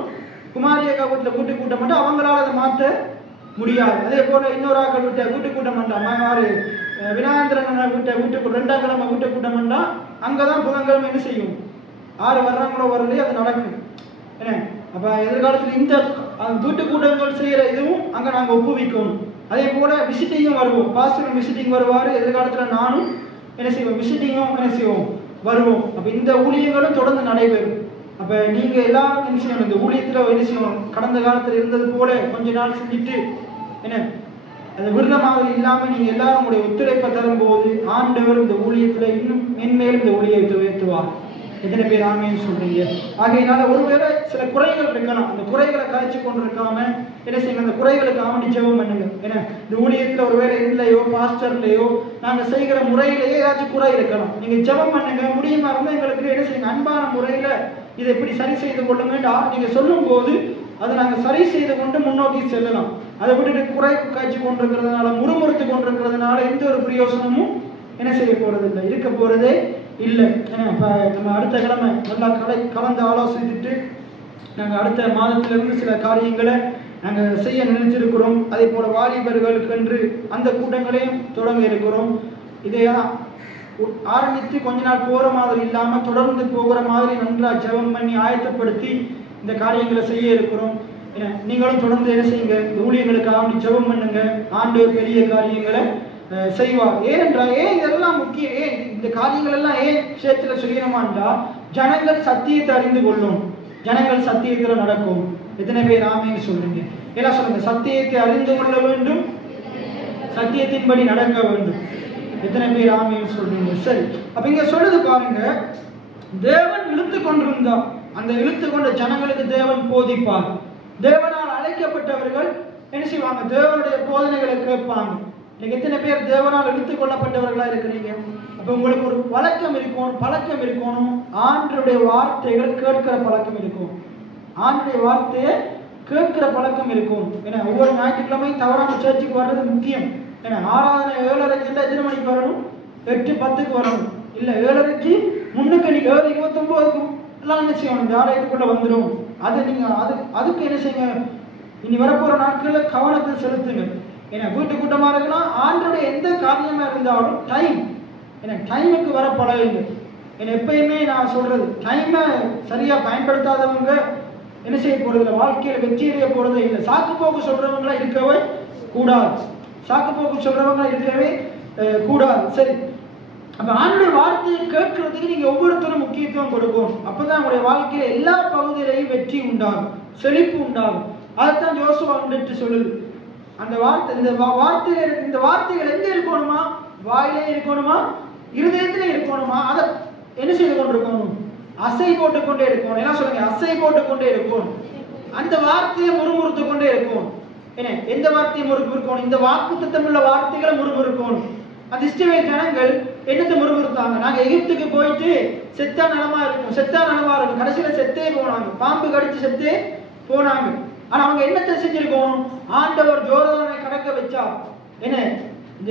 குமாரி அக்கா வீட்டுல வீட்டு கூட்டம் மட்டும் அவங்களால அதை மாற்ற முடியாது. அதே போல இன்னொரு ஆக்கள் விட்ட வீட்டு கூட்டம் வேண்டாம், யாரு விநாயகரன் வீட்டை வீட்டு 2ஆம் கிழமை வீட்டு கூட்டம் வேண்டாம், அங்கதான் புதன்கிழமை என்ன செய்யும், 6 வர்றாங்களோ வரலையே அது நடக்கும். என்ன அப்ப எதிர்காலத்துல இந்த வீட்டு கூட்டங்கள் செய்யற இதுவும் அங்க நாங்க ஒப்புவிக்கணும். அதே போல விசிட்டிங்கும் வருவோம், பாஸ்டர் விசிட்டிங் வருவாரு, எதிர்காலத்துல நானும் என்ன செய்வோம், விசிட்டிங்கும் என்ன செய்வோம் வருவோம். அப்ப இந்த ஊழியங்களும் தொடர்ந்து நடைபெறும். அப்ப நீங்க எல்லாரும் என்ன செய்யணும், இந்த ஊழியத்துல என்ன செய்யணும், கடந்த காலத்துல இருந்தது போல கொஞ்ச நாள் செஞ்சுட்டு என்ன அது விடுற மாதிரி இல்லாம நீங்க எல்லாரும் உங்களுடைய ஒத்துழைப்பை தரும்போது ஆண்டவர் இந்த ஊழியத்துல இன்னும் மென்மேலும் இந்த ஊழியத்தை உயர்த்துவார். எத்தனை பேர் ஆமேன்னு சொல்றீங்க? ஆகையினால ஒருவேளை சில குறைகள் இருக்கலாம். அந்த குறைகளை காய்ச்சி கொண்டு இருக்காம என்ன செய்யுங்க, அந்த குறைகளுக்கு ஆவணி ஜெபம் பண்ணுங்க. ஏன்னா இந்த ஊழியத்துல ஒருவேளை இல்லையோ பாஸ்டர்லையோ நாங்க செய்கிற முறையிலேயே ஏதாச்சும் குறை இருக்கலாம். நீங்க ஜெபம் பண்ணுங்க. முடியுமா இருந்தா எங்களுக்கு என்ன செய்யுங்க, அன்பான முறையில இதை எப்படி சரி செய்து கொள்ளுங்க நீங்க சொல்லும் போது அதை நாங்க சரி செய்து கொண்டு முன்னோக்கி செல்லலாம். அதை விட்டுட்டு குறை காய்ச்சி கொண்டிருக்கிறதுனால முறுமுறுத்து கொண்டிருக்கிறதுனால எந்த ஒரு பிரயோசனமும் என்ன செய்ய போறது இல்லை, இருக்க போறதே இல்லை. ஏன்னா இப்ப நம்ம அடுத்த கிழமை நல்லா கலந்து ஆலோசித்துட்டு நாங்கள் அடுத்த மாதத்திலிருந்து சில காரியங்களை நாங்கள் செய்ய நினைச்சிருக்கிறோம். அதே போல வாலிபர்களுக்கு என்று அந்த கூட்டங்களையும் தொடங்க இருக்கிறோம். இதையா ஆரம்பித்து கொஞ்ச நாள் போற மாதிரி இல்லாம தொடர்ந்து போகிற மாதிரி நன்றா ஜெபம் பண்ணி ஆயத்தப்படுத்தி இந்த காரியங்களை செய்ய இருக்கிறோம். நீங்களும் தொடர்ந்து என்ன செய்யுங்க, இந்த ஊழியங்களுக்காக ஜெபம் பண்ணுங்க. ஆண்டவர் பெரிய காரியங்களை செய்வார். ஏனென்றால் இதெல்லாம் முக்கியம். இந்த காரியங்கள் எல்லாம் விஷயத்துல செய்யணுமான்றா ஜனங்கள் சத்தியத்தை அறிந்து கொள்ளும், ஜனங்கள் சத்தியத்துல நடக்கும். எத்தனை பேர் ஆமேன்னு சொல்றீங்க? எல்லாம் சொல்லுங்க. சத்தியத்தை அறிந்து கொள்ள வேண்டும், சத்தியத்தின்படி நடக்க வேண்டும். எத்தனை பேர் ஆமேன்னு சொல்றீங்க? சரி, அப்ப இங்க சொல்லுது பாருங்க, தேவன் இழுத்து கொண்டிருந்தா அந்த இழுத்து கொண்ட ஜனங்களுக்கு தேவன் போதிப்பார். தேவனால் அழைக்கப்பட்டவர்கள் என்ன செய்வாங்க, தேவனுடைய போதனைகளை கேட்பாங்க. நீங்க எத்தனை பேர் தேவனால் இழுத்துக் கொள்ளப்பட்டவர்களா இருக்கிறீங்க? அப்ப உங்களுக்கு ஒரு வழக்கம் இருக்கணும், பழக்கம் இருக்கணும். ஆண்டவருடைய வார்த்தைகள் கேட்கிற பழக்கம் இருக்கும், ஆண்டவருடைய வார்த்தையை கேட்கிற பழக்கம் இருக்கும். ஏன்னா ஒவ்வொரு ஞாயிற்றுக்கிழமையும் தவறான சேர்ச்சுக்கு வர்றது முக்கியம். ஏன்னா ஆராதனை 7:30 எத்தனை மணிக்கு வரணும்? 8:10 வரணும். இல்ல 7:30 முன்னுக்கு நீங்க 7:29 எல்லாம் என்ன செய்யணும், இந்த ஆலயத்துக்குள்ள வந்துடும். அதை நீங்க அதுக்கு என்ன செய்யுங்க, இனி வரப்போற நாட்கள்ல கவனத்தை செலுத்துங்க. ஏன்னா வீட்டு கூட்டமா இருக்கலாம், ஆண்டோடைய எந்த காரியமா இருந்தாலும் டைமுக்கு வர பழகுங்க. ஏன்னா எப்பயுமே நான் சொல்றது, டைமை சரியா பயன்படுத்தாதவங்க என்ன செய்ய போறது இல்லை, வாழ்க்கையில வெற்றி அடைய போறதே இல்லை. சாக்கு போக்கு சொல்றவங்களா இருக்கவே கூடாது, சாக்கு போக்கு சொல்றவங்களா இருக்கவே கூடாது. சரி, அப்ப ஆண்டோடைய வார்த்தையை கேட்கறதுக்கு நீங்க ஒவ்வொருத்தரும் முக்கியத்துவம் கொடுக்கணும். அப்பதான் உங்களுடைய வாழ்க்கையில எல்லா பகுதியிலையும் வெற்றி உண்டாகும், செழிப்பு உண்டாகும். அதைத்தான் யோசுவா வந்துட்டு சொல்லுது. அந்த வார்த்தை இந்த வார்த்தைகள் எங்க இருக்கணுமா? வாயிலே இருக்கணுமா, இருதயத்திலே இருக்கணுமா? அதை என்ன செய்து கொண்டிருக்கணும்? அசை போட்டுக்கொண்டே இருக்கணும். என்ன சொல்லுங்க? அசை போட்டுக்கொண்டே இருக்கணும். அந்த வார்த்தையை முறுமுறுத்து கொண்டே இருக்கும். என்ன எந்த வார்த்தையை முறுமுறுக்கணும்? இந்த வாக்கு திட்டமுள்ள வார்த்தைகளை முறுமுறுக்கணும். அந்த இஸ்ரவேல் ஜனங்கள் என்னத்தை முறுமுறுத்தாங்க? நாங்க எகிப்துக்கு போயிட்டு செத்தா நலமா இருக்கும், கடைசியில செத்தே போனாங்க, பாம்பு கடிச்சு செத்தே போனாங்க. ஆனா அவங்க என்னத்தை செஞ்சிருக்கணும்? ஆண்டவர் ஜோர்தானை கடக்க வச்சா என்ன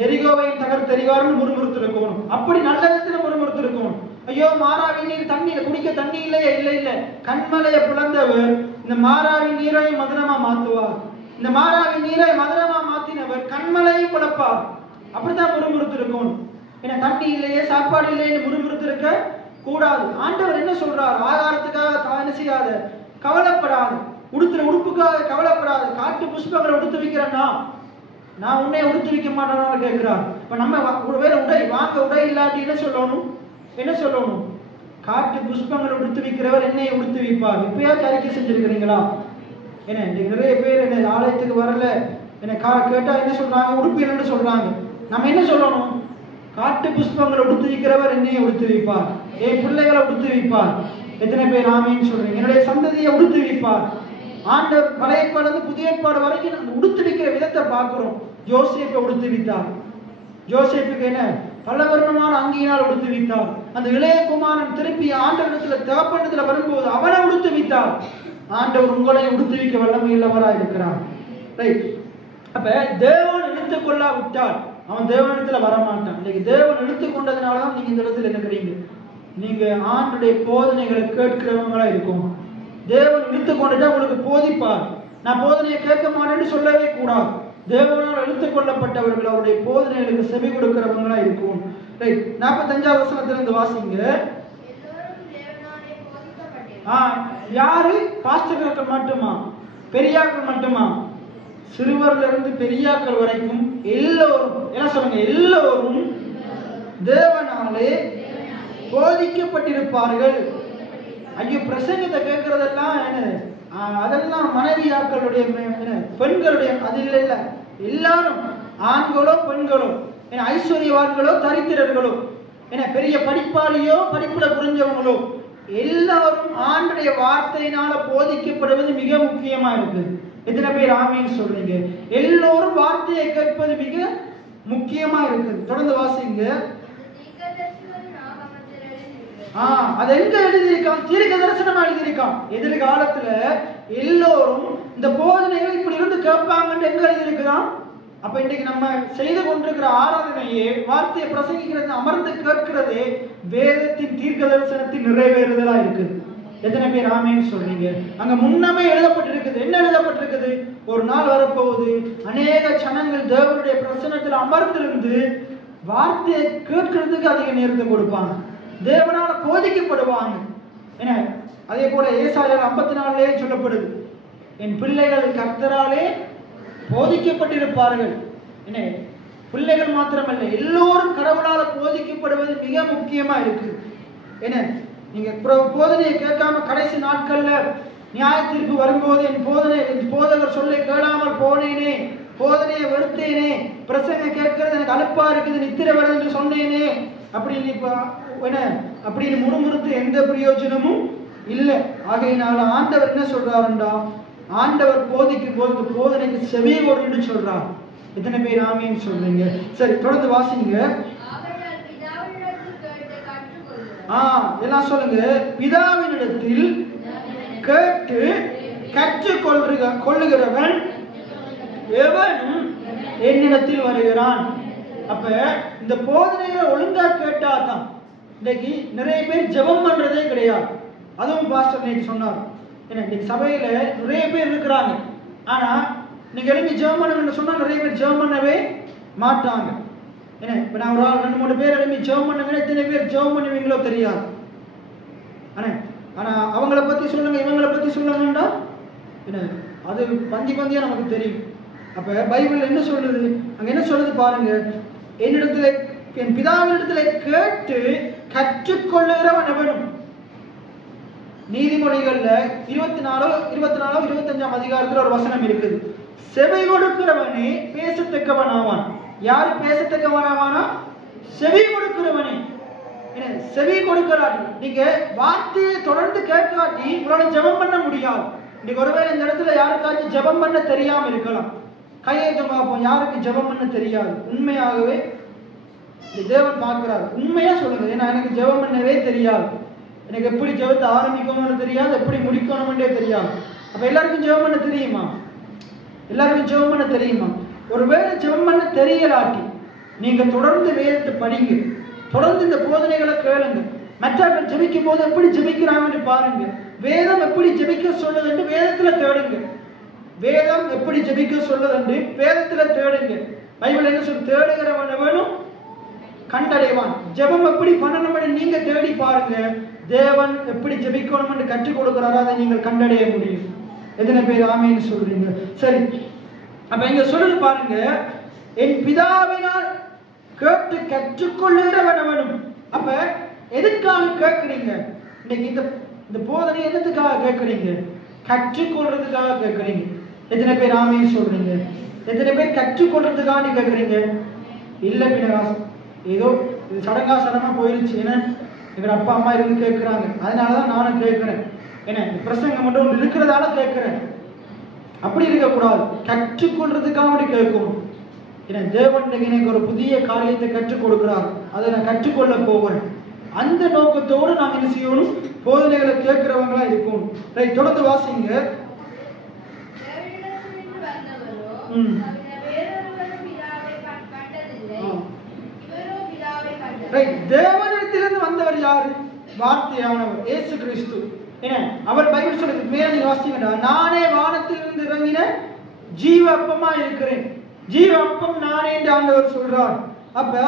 எரிகோவையும் தகர்த்தெறிவார்னு முறுமுறுத்து இருக்கணும். அப்படி நல்ல விதத்துல முறுமுறுத்து இருக்கணும். ஐயோ மாறாவின் நீர் தண்ணீர் குடிக்க தண்ணி இல்லையே, இல்ல கண்மலையை பிளந்தவர் இந்த மாறாவின் நீரையும் மதுரமா மாத்துவார். இந்த மாறாவின் நீரை மதுரமா மாத்தினவர் கண்மலையும் பிளப்பார். அப்படித்தான் முறுமுறுத்து இருக்கணும். ஏன்னா தண்ணி இல்லையே, சாப்பாடு இல்லையே முறுமுறுத்து இருக்க கூடாது. ஆண்டவர் என்ன சொல்றார்? ஆகாரத்துக்காக என்ன செய்யாத, கவலைப்படாது. உடுத்துற உடுப்புக்காக கவலைப்படாது. காட்டு புஷ்பங்களை உடுத்து வைக்கிறேன்னா நான் உன்னை உடுத்து வைக்க மாட்டேன்னு கேட்கிறார். இப்ப நம்ம ஒருவேளை உடை இல்லாட்டி என்ன சொல்லணும்? காட்டு புஷ்பங்களை உடுத்து வைக்கிறவர் என்னை உடுத்து வைப்பார். இப்பயாச்சும் அறிக்கை செஞ்சிருக்கிறீங்களா? என்ன நிறைய பேர் என்ன ஆலயத்துக்கு வரல, என்ன கேட்டா என்ன சொல்றாங்க? உடுப்பீன்னு சொல்றாங்க. நம்ம என்ன சொல்லணும்? காட்டு புஷ்பங்களை உடுத்து வைக்கிறவர் என்னையை உடுத்து வைப்பார், என் பிள்ளைகளை உடுத்து வைப்பார். எத்தனை பேர் ஆமேன்னு சொல்றீங்க? என்னுடைய சந்ததியை உடுத்து வைப்பார். ஆண்டவர் பழைய ஏற்பாடு புதிய ஏற்பாடு வரைக்கும் நம்ம உடுத்து வைக்கிற விதத்தை பார்க்கிறோம். யோசேப்பை உடுத்து வைத்தார். யோசேப்புக்கு என்ன பல வருடமான அங்கியினால் உடுத்து வைத்தார். அந்த இளைய குமாரன் திருப்பி ஆண்டவரிடத்துல தகப்பனத்துல வரும்போது அவனை உடுத்து வைத்தார். ஆண்டவர் உங்களை உடுத்து வைக்க வல்லமை உள்ளவராக இருக்கிறார். ரைட். அப்ப தேவன் இழுத்துக் கொள்ளாவிட்டால் அவன் தேவனிடத்துல வரமாட்டான். இன்னைக்கு தேவன் இழுத்துக் கொண்டதுனாலதான் நீங்க இந்த இடத்துல இருக்கிறீங்க. நீங்க ஆண்டுடைய போதனைகளை கேட்கிறவங்களா இருக்கும். தேவன் இழுத்துக் கொண்டுட்டா உங்களுக்கு போதிப்பார். நான் போதனையை கேட்க மாட்டேன்னு சொல்லவே கூடாது. தேவனால் இழுத்துக் கொள்ளப்பட்டவர்கள் அவருடைய போதனைகளுக்கு செவி கொடுக்கிறவங்களா இருக்கும். ரைட். 45வது வசனத்திலிருந்து வாசிங்க. யாரு? பாஸ்டர்கள் மட்டுமா? பெரியாக்கள் மட்டுமா? சிறுவர்ல இருந்து பெரியாக்கள் வரைக்கும் எல்லோரும் என்ன சொல்லுங்க? எல்லோரும் தேவனாலே போதிக்கப்பட்டிருப்பார்கள். ஐயோ பிரசங்கத்தை கேட்கறதெல்லாம் என்ன, அதெல்லாம் மனைவியாக்களுடைய பெண்களுடைய அது இல்லை. எல்லாரும் ஆண்களோ பெண்களோ, என ஐஸ்வர்யவான்களோ தரித்திரர்களோ, என பெரிய படிப்பாளியோ படிப்புல புரிஞ்சவங்களோ, எல்லாரும் ஆண்டுடைய வார்த்தையினால போதிக்கப்படுவது மிக முக்கியமா இருக்குது. எத்தனை பேர் ஆமீன் சொல்றீங்க? எல்லோரும் வார்த்தையை கேட்பது மிக முக்கியமா இருக்குது. தொடர்ந்து வாசிங்க. அது எங்க எழுதியிருக்கான்? தீர்க்க தரிசனமா எழுதியிருக்கான். எதிர்காலத்துல எல்லோரும் இந்த போதனைகள் இப்படி இருந்து கேட்பாங்கன்னு எங்க எழுதியிருக்கிறான்? அப்ப இன்னைக்கு நம்ம செய்து கொண்டிருக்கிற ஆராதனையே, வார்த்தையை பிரசங்கிக்கிறது, அமர்ந்து கேட்கிறது வேதத்தின் தீர்க்க தரிசனத்தின் நிறைவேறுதலா இருக்குது. எத்தனை பேர் ஆமேன்னு சொல்றீங்க? அங்க முன்னமே எழுதப்பட்டிருக்குது. என்ன எழுதப்பட்டிருக்குது? ஒரு நாள் வரப்போகுது, அநேக ஜனங்கள் தேவனுடைய பிரசன்னத்தில் அமர்ந்திருந்து வார்த்தையை கேட்கறதுக்கு அதிக நேரத்தை கொடுப்பாங்க, தேவனால போதிக்கப்படுவாங்க. என்ன அதே போல ஏசாயா 54 சொல்லப்படுது, என் பிள்ளைகள் கர்த்தராலே போதிக்கப்பட்டிருப்பார்கள். என்ன பிள்ளைகள் மாத்திரமல்ல, எல்லோரும் கடவுளால போதிக்கப்படுவது மிக முக்கியமா இருக்கு. என்ன நீங்க போதனையை கேட்காம கடைசி நாட்கள்ல நியாய தீர்ப்பு வரும்போது என் போதகர் சொல்லை கேளாமல் போனேனே, போதனையை வெறுத்தேனே, பிரசங்க கேட்கறது எனக்கு அலுப்பா இருக்குது, நித்திரை வருது என்று சொன்னேனே அப்படின்னு முறுமுறுத்து எந்த பிரயோஜனமும் இல்லை. ஆகையினால ஆண்டவர் என்ன சொல்றாருண்டா, ஆண்டவர் போதிக்கும் போது போதனைக்கு செவி கொடுன்னு சொல்றார். எத்தனை பேர் ஆமீன் சொல்றீங்க? சரி, தொடர்ந்து வாசிங்க. எல்லாம் சொல்லுங்க. பிதாவினிடத்தில் கேட்டு கற்றுக் கொள்ளுகிறவன் எவனும் என்னிடத்தில் வருகிறான். அப்ப இந்த போதனைகளை ஒழுங்கா கேட்டாதான். இன்னைக்கு நிறைய பேர் ஜெபம் பண்றதே கிடையாது. அதுவும் பாஸ்டர் நேற்று சொன்னார். இன்னைக்கு சபையில நிறைய பேர் இருக்கிறாங்க, ஆனா நீங்க எழுப்பி ஜெபம் பண்ணணும்னு சொன்னா நிறைய பேர் ஜெபம் பண்ணவே மாட்டாங்க. என்ன இப்ப நான் ஒரு 2-3 பேர் எழுப்பி ஜெபம் பண்ணுங்க, எத்தனை பேர் ஜெபம் பண்ணுவீங்களோ தெரியாது. ஆனா அவங்கள பத்தி சொல்லுங்க, இவங்களை பத்தி சொல்லுங்கண்டா என்ன அது பந்தியா நமக்கு தெரியும். அப்ப பைபிள் என்ன சொல்லுது? அங்க என்ன சொல்லுது பாருங்க. என்னிடத்துல, என் பிதாவினிடத்துல கேட்டு கற்றுக்கொள்ளுகிறவன் எவனும். நீதிமொழிகள்ல 24-25 அதிகாரத்துல ஒரு வசனம் இருக்குது, செவி கொடுக்கிறவனே பேசத்தக்கவன் ஆவான். யாரு பேசத்தக்கவன் ஆவானா? செவி கொடுக்கிறவனே. செவி கொடுக்கிறாரு. நீங்க வார்த்தையை தொடர்ந்து கேட்காட்டி உங்களால ஜெபம் பண்ண முடியாது. இன்னைக்கு ஒருவேளை இந்த இடத்துல யாருக்காச்சும் ஜெபம் பண்ண தெரியாம இருக்கலாம். கையை பார்ப்போம், யாருக்கு ஜெபம் பண்ண தெரியாது. உண்மையாகவே தேவன் பார்க்கிறார். உண்மையா சொல்லுங்க, ஏன்னா எனக்கு ஜெபம் பண்ணவே தெரியாது, எனக்கு எப்படி ஜெபத்தை ஆரம்பிக்கணும்னு தெரியாது, எப்படி முடிக்கணும்னே தெரியாது. அப்ப எல்லாருக்கும் ஜெபம் பண்ண தெரியுமா? எல்லாருக்கும் ஜெபம் பண்ண தெரியுமா? ஒருவேளை ஜெபம் பண்ண தெரியலாட்டி நீங்க தொடர்ந்து வேதத்தை படிங்க, தொடர்ந்து இந்த போதனைகளை கேளுங்க. மற்றவர்கள் ஜெபிக்கும் போது எப்படி ஜெபிக்கிறாங்கன்னு பாருங்க. வேதம் எப்படி ஜெபிக்க சொல்லுதுன்னு வேதத்துல தேடுங்க. வேதம் எப்படி ஜெபிக்க சொல்லுதுன்னு வேதத்துல தேடுங்க. பைபிள் என்ன சொல்லு? தேடுகிறவன் எவனும் கண்டடைவான். ஜெபம் எப்படி பண்ணணும்னு நீங்க தேடி பாருங்க. தேவன் எப்படி ஜெபிக்கணும்னு கற்றுக் கொடுக்கிறாரோ அதை நீங்கள் கண்டடைய முடியும். எத்தனை பேர் ஆமீன் சொல்றீங்க? சரி, அப்ப இங்க சொல்லுது பாருங்க, என் பிதாவினால் கேட்டு கற்றுக்கொள்ளுகிறவன் எவனும். அப்ப எதுக்காக கேட்கிறீங்க? இன்னைக்கு இந்த போதனை எதுக்காக கேட்கிறீங்க? கற்றுக்கொள்றதுக்காக கேட்கிறீங்க. எத்தனை பேர் ஆமீன் சொல்றீங்க? எத்தனை பேர் கற்றுக்கொள்றதுக்காக கேட்கிறீங்க? இல்ல பினகாசம், ஏதோ இது சடங்கா போயிருச்சு, ஏன்னா எங்க அப்பா அம்மா இருந்து கேட்கிறாங்க, அதனாலதான் நானும் கேட்கிறேன். ஏன்னா பிரசங்கம் மட்டும் இருக்கிறதால கேட்கிறேன். அப்படி இருக்கக்கூடாது, கற்றுக்கொள்றதுக்காக கேட்கணும். ஏன்னா தேவன் எனக்கு ஒரு புதிய காரியத்தை கற்றுக் கொடுக்கிறார், அதை நான் கற்றுக்கொள்ள போகிறேன். அந்த நோக்கத்தோடு நாம் என்ன செய்யணும்? போதனைகளை கேட்கிறவங்களா இருக்கணும். ரைட், தொடர்ந்து வாசிங்க. தேவனிடத்திலிருந்து வந்தவர் யாரு? வார்த்தையானவர், இயேசு கிறிஸ்து. என்ன அவர் பைபிள் சொல்லுது, மேல நீங்க வாசிங்கன்னா, நானே வானத்திலிருந்து இறங்கின ஜீவ அப்பமா இருக்கிறேன், ஜீவ அப்பம் நானே என்று ஆண்டவர் சொல்றார். அப்ப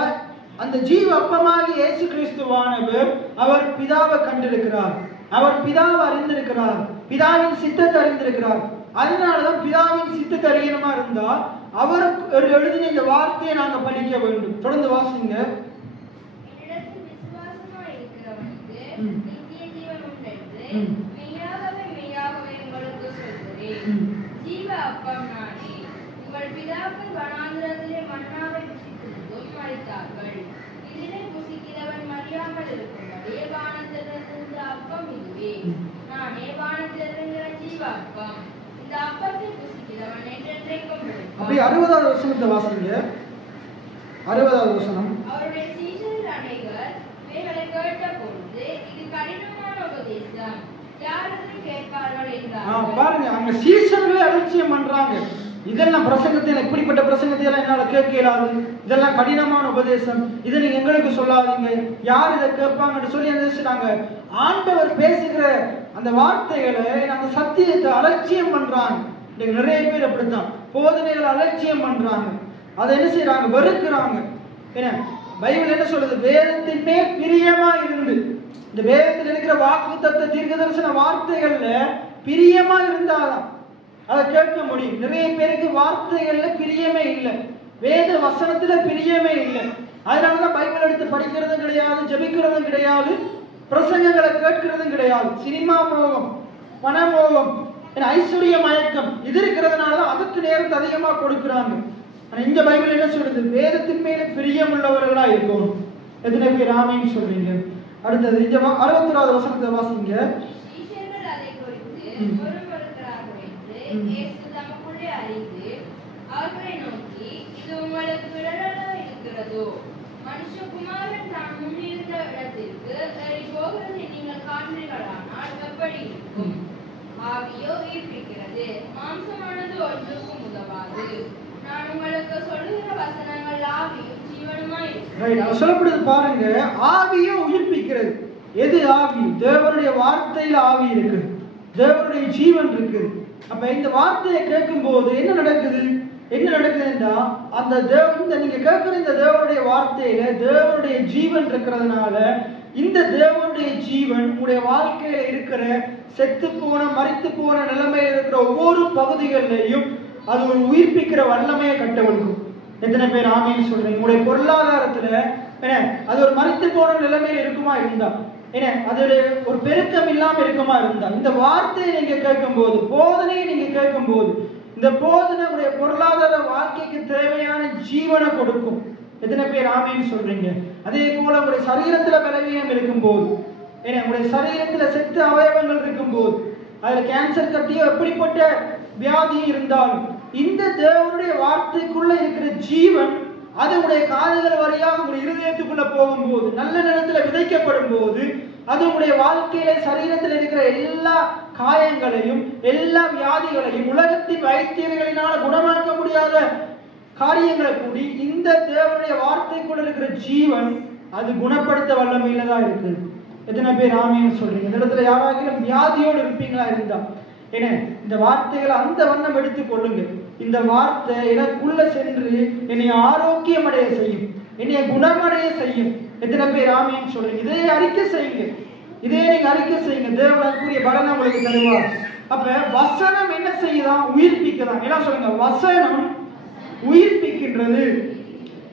அந்த ஜீவ அப்பமாகி இயேசு கிறிஸ்துவானவர் அவர் பிதாவை கண்டிருக்கிறார், அவர் பிதாவை அறிந்திருக்கிறார், பிதாவின் சித்தத்தை அறிந்திருக்கிறார். அதனாலதான் பிதாவின் சித்தத்தை அறியணுமா இருந்தா அவர் எழுதின இந்த வார்த்தையை நாங்க படிக்க வேண்டும். தொடர்ந்து வாசிங்க. ஜீவ அப்பம் நானே, உங்கள் பிதாக்கள் வனாந்திரத்திலே மன்னா அப்படி 60வது வசனத்தை வாசிங்க. 60வது வசனம். அவருடைய சீஷர்கள் அநேகர் இவைகளை கேட்டபொழுது இது கடினமான உபதேசம், யாருக்கு கேட்பார்கள் என்றார்கள். பாருங்க, அங்க சீஷர்களே அலட்சியம் பண்றாங்க. இதெல்லாம் பிரசங்கத்தை, இப்படிப்பட்ட பிரசங்கத்தை எல்லாம் என்னால கேட்க இயலாது, இதெல்லாம் கடினமான உபதேசம், இதை நீங்க எங்களுக்கு சொல்லாதீங்க, யார் இதை கேட்பாங்கன்னு சொல்லி நினைச்சுட்டாங்க. ஆண்டவர் பேசுகிற அந்த வார்த்தைகளை, அந்த சத்தியத்தை அலட்சியம் பண்றாங்க. நிறைய பேர் அப்படித்தான் போதனைகளை அலட்சியம் பண்றாங்க. அதை என்ன செய்யறாங்க? வெறுக்கிறாங்க. என்ன பைபிள் என்ன சொல்லுது? வேதத்தின் மேல் பிரியமா இருந்து, இந்த வேதத்தில் இருக்கிற வாக்குத்தத்த தீர்க்க தரிசன வார்த்தைகள்ல பிரியமா இருந்தாதான் அதை கேட்க முடியும். நிறைய பேருக்கு வார்த்தைகள்ல பிரியமே இல்லை, வேத வசனத்துல பிரியமே இல்லை. அதனாலதான் பைபிள் எடுத்து படிக்கிறதும் கிடையாது, ஜெபிக்கிறதும் கிடையாது, பிரசங்கங்களை கேட்கிறதும் கிடையாது. சினிமா மோகம், மனமோகம், ஐஸ்வர்ய மயக்கம் இது இருக்கிறதுனாலதான் அதுக்கு நேரத்தை அதிகமா கொடுக்கிறாங்க. ஆனா இந்த பைபிள் என்ன சொல்றது? வேதத்தின் மேல பிரியம் உள்ளவர்களா இருக்கும். எத்தனை பேர் ஆமீன் சொல்றீங்க? அடுத்தது இந்த 61வது வசனத்தை வாசிங்க. இயேசு தமக்குள்ளே அறிந்து அவர்களை நோக்கி, இது உங்களுக்கு விரலாக இருக்கிறதோ? மனுஷகுமாரன் தான் முன்னிருந்த இடத்திற்கு போகிறதை நீங்கள் காண்பீர்களானால் எப்படி இருக்கும்? ஆவியோ உயிர்ப்பிக்கிறது, மாம்சமானது ஒன்றுக்கும் உதவாது. நான் உங்களுக்கு சொல்லுகிற வசனங்கள் ஆவியும் ஜீவனுமாய் இருக்கிறது. சொல்லப்படுது பாருங்க, ஆவியோ உயிர்ப்பிக்கிறது. எது ஆவி? தேவனுடைய வார்த்தையில ஆவி இருக்கு, தேவனுடைய ஜீவன் இருக்கு. அப்ப இந்த வார்த்தையை கேட்கும் போது என்ன நடக்குது? என்ன நடக்குதுன்னா, அந்த நீங்க கேட்கிற இந்த தேவனுடைய வார்த்தையில தேவனுடைய ஜீவன் இருக்கிறதுனால, இந்த தேவனுடைய ஜீவன் உங்களுடைய வாழ்க்கையில இருக்கிற செத்து போன, மரித்து போன நிலைமையில இருக்கிற ஒவ்வொரு பகுதிகளிலையும் அது ஒரு உயிர்ப்பிக்கிற வல்லமையை கட்டவிழ்க்கும். எத்தனை பேர் ஆமீன் சொல்றீங்க? உங்களுடைய பொருளாதாரத்துல என்ன அது ஒரு மரித்து போன நிலைமையில இருக்குமா இருந்தா, என்ன அது ஒரு பெருக்கம் இல்லாம இருக்குமா இருந்தா, இந்த வார்த்தையை நீங்க கேட்கும் போது, போதனையை நீங்க கேட்கும் போது, இந்த போதனை உடைய பொருளாதார வாழ்க்கைக்கு தேவையான ஜீவனை கொடுக்கும். எத்தனை பேர் ஆமீன் சொல்றீங்க? அதே போல உங்களுடைய சரீரத்துல பலவீனம் இருக்கும் போது, ஏன்னா உங்களுடைய சரீரத்துல செத்து அவயவங்கள் இருக்கும் போது, அதுல கேன்சர் கட்டியோ எப்படிப்பட்ட வியாதி இருந்தாலும், இந்த தேவனுடைய வார்த்தைக்குள்ள இருக்கிற ஜீவன் அது உடைய காதுகள் வழியாக உங்களுடைய இருதயத்துக்குள்ள போகும்போது, நல்ல நிலத்துல விதைக்கப்படும் போது, அது உங்களுடைய வாழ்க்கையில சரீரத்தில் இருக்கிற எல்லா காயங்களையும், எல்லா வியாதிகளையும், உலகத்தின் வைத்தியர்களினால குணமாக்க முடியாத காரியங்களை கூடி இந்த தேவனுடைய வார்த்தைக்குள்ள இருக்கிற ஜீவன் அது குணப்படுத்த வல்லமையில தான் இருக்கு. எத்தனை பேர் ஆமீன் சொல்றீங்க? இந்த இடத்துல யாராகிலும் வியாதியோடு இருப்பீங்களா இருந்தா, ஏன்னா இந்த வார்த்தைகளை அந்த வண்ணம் எடுத்துக் கொள்ளுங்க. இந்த வார்த்தை எனக்குள்ள சென்று என்னை ஆரோக்கியம் அடைய செய்யும், என்னை குணமடைய செய்யும். எத்தனை பேர் ஆமீன் சொல்றீங்க? இதே அறிக்கை செய்யுங்க, இதே நீங்க அறிக்கை செய்யுங்க, தேவனுக்குரிய பலனை உங்களுக்கு தருவார். அப்ப வசனம் என்ன செய்யுதான்? உயிர்ப்பிக்கதான். என்ன சொல்லுங்க? வசனம் உயிர்ப்பிக்கின்றது.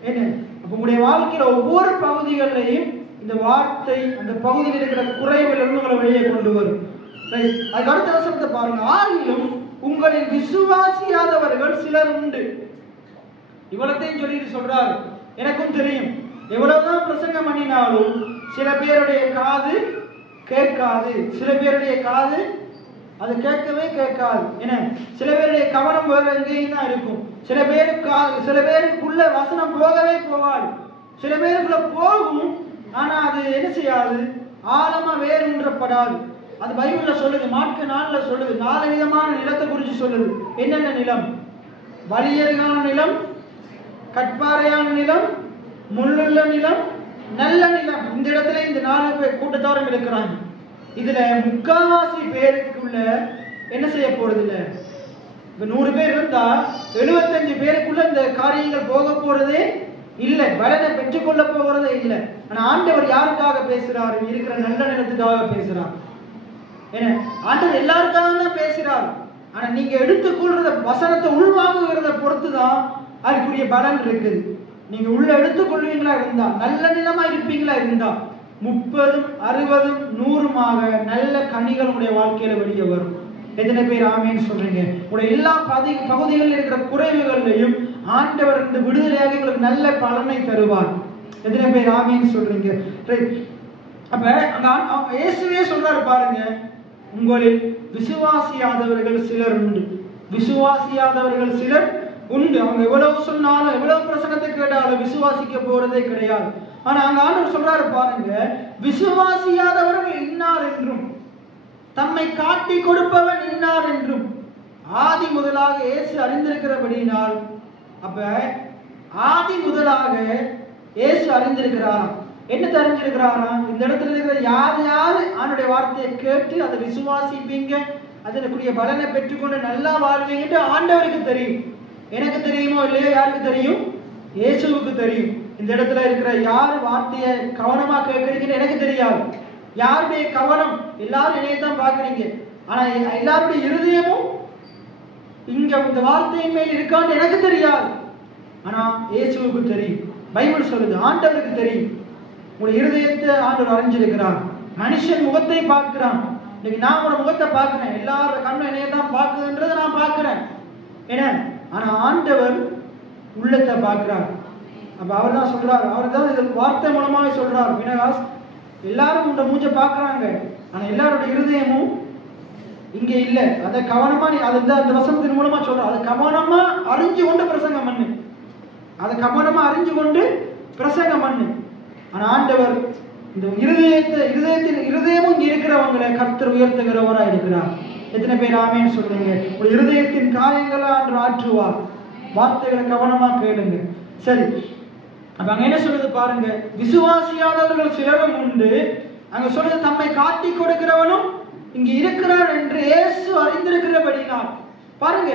என்ன அப்ப உங்களுடைய வாழ்க்கையில ஒவ்வொரு பகுதிகளிலையும் இந்த வார்த்தை அந்த பகுதியில் இருக்கிற குறைவிலிருந்து உங்களை வெளியே கொண்டு வரும். அதுக்கு அடுத்த வசனத்தை பாருங்க. ஆகிலும் உங்களில் விசுவாசியாதவர்கள் சிலர் உண்டு. இவ்வளத்தையும் சொல்லிட்டு சொல்றாரு, எனக்கும் தெரியும், எவ்வளவுதான் பிரசங்கம் பண்ணினாலும் சில பேருடைய காது கேட்காது, சில பேருடைய காது அது கேட்கவே கேட்காது. ஏன்னா சில பேருடைய கவனம் வேற எங்கேயும் தான் இருக்கும். சில பேருக்குள்ள வசனம் போகவே போகாது, சில பேருக்குள்ள போகும், ஆனா அது என்ன செய்யாது? ஆழமா வேறுன்றப்படாது. அது பைபிள்ல சொல்லுது, மார்க்கு 4ல சொல்லுது, 4 விதமான நிலத்தை குறித்து சொல்லுது. என்னென்ன நிலம்? வலியர்களான நிலம், கட்பாறையான நிலம், முள்ளுள்ள நிலம், நல்ல நிலம். இந்த இடத்துல இந்த 4 பேர் கூட்டத்தாரும் இருக்கிறாங்க. இதுல முக்காவாசி பேருக்குள்ள என்ன செய்ய போறது இல்ல. இப்ப 100 பேர் இருந்தா 75 பேருக்குள்ள இந்த காரியங்கள் போக போறதே இல்லை, பலனை பெற்றுக்கொள்ள போகிறதே இல்லை. ஆனா ஆண்டவர் யாருக்காக பேசுறாரு? இருக்கிற நல்ல நிலத்துக்காக பேசுறார். ஏன்னா ஆண்டவர் எல்லாருக்காக தான் பேசுறாரு. ஆனா நீங்க எடுத்துக்கொள்றத, வசனத்தை உள்வாங்குகிறத பொறுத்துதான் அதுக்குரிய பலன் இருக்குது. நீங்க உள்ள எடுத்துக்கொள்வீங்களா இருந்தா, நல்ல நிலமா இருப்பீங்களா இருந்தா, 30, 60, 100 நல்ல கனிகள் உடைய வாழ்க்கையில வெளியே வரும். எத்தனை பேர் ஆமீன் சொல்றீங்க? உடைய எல்லா பகுதிகளில் இருக்கிற குறைவுகளையும் ஆண்டவர் இந்த விடுதலையாக உங்களுக்கு நல்ல பலனை தருவார். எத்தனை பேர் ஆமீன் சொல்றீங்க? அப்ப அந்த இயேசுவே சொல்றாரு பாருங்க, உங்களில் விசுவாசியாதவர்கள் சிலர் உண்டு. விசுவாசியாதவர்கள் சிலர் உண்டு. அவங்க எவ்வளவு சொன்னாலும் எவ்வளவு பிரசங்கத்தை கேட்டாலும் விசுவாசிக்க போறதே கிடையாது. ஆனா அங்க ஆண்டவர் சொல்றாரு பாருங்க, விசுவாசியாதவர்கள் இன்னார் என்றும் தம்மை காட்டி கொடுப்பவன் இன்னார் என்றும் ஆதி முதலாக இயேசு அறிந்திருக்கிறபடியினால், அப்ப ஆதி முதலாக இயேசு அறிந்திருக்கிறாராம். என்ன தெரிஞ்சிருக்கிறாராம்? இந்த இடத்துல இருக்கிற யார் யாரு அவனுடைய வார்த்தையை கேட்டு அதை விசுவாசிப்பீங்க, அதற்குரிய பலனை பெற்றுக்கொண்டு நல்லா வாழ்வீங்க ஆண்டவருக்கு தெரியும். எனக்கு தெரியுமோ இல்லையோ, யாருக்கு தெரியும்? இயேசுவுக்கு தெரியும். இந்த இடத்துல இருக்கிற யாரு வார்த்தையை கவனமா கேட்கறீங்கன்னு எனக்கு தெரியாது. யாருடைய கவனம்? எல்லாரும் என்னையத்தான் பாக்குறீங்க, ஆனா எல்லாருடைய இருதயமும் இங்க இந்த வார்த்தையின் மேல் இருக்கான்னு எனக்கு தெரியாது. ஆனா இயேசுவுக்கு தெரியும். பைபிள் சொல்லுது ஆண்டவருக்கு தெரியும். உங்களுடைய இருதயத்தை ஆண்டவர் அறிஞ்சிருக்கிறார். மனுஷன் முகத்தை பார்க்கிறான். இன்னைக்கு நான் உங்களோட முகத்தை பார்க்கிறேன், எல்லாரோட கண்ணும் என்னைய தான் பார்க்குதுன்றதை நான் பார்க்கிறேன். என்ன? ஆனா ஆண்டவர் உள்ளத்தை பார்க்கிறார். அப்ப அவர் தான் சொல்றாரு, அவர் தான் இந்த வார்த்தை மூலமாவே சொல்றார், வினகாஸ் எல்லாரும் உங்க மூஞ்ச பார்க்கறாங்க, ஆனா எல்லாருடைய இருதயமும் இங்க இல்ல. அதை கவனமா அந்த வசனத்தின் மூலமா சொல்ற, அதை கவனமா அறிஞ்சு கொண்டு பிரசங்கம் பண்ணு, அதை கவனமா அறிஞ்சு கொண்டு பிரசங்கம் பண்ணு. ஆனா ஆண்டவர் இந்த இருதயமும் இங்க இருக்கிறவங்களை கர்த்தர் உயர்த்துகிறவரா இருக்கிறார். எத்தனை பேர் ஆமேன்னு சொல்றீங்க? ஒரு இருதயத்தின் காயங்களை அன்று ஆற்றுவார். வார்த்தைகளை கவனமா கேளுங்க. சரி, அப்ப அங்க என்ன சொல்றது பாருங்க, விசுவாசியாதவர்கள் சிலரும் உண்டு. அங்க சொல்றது தம்மை காட்டி கொடுக்கிறவனும் இங்க இருக்கிறார் என்று இயேசு அறிந்திருக்கிறபடினால். பாருங்க,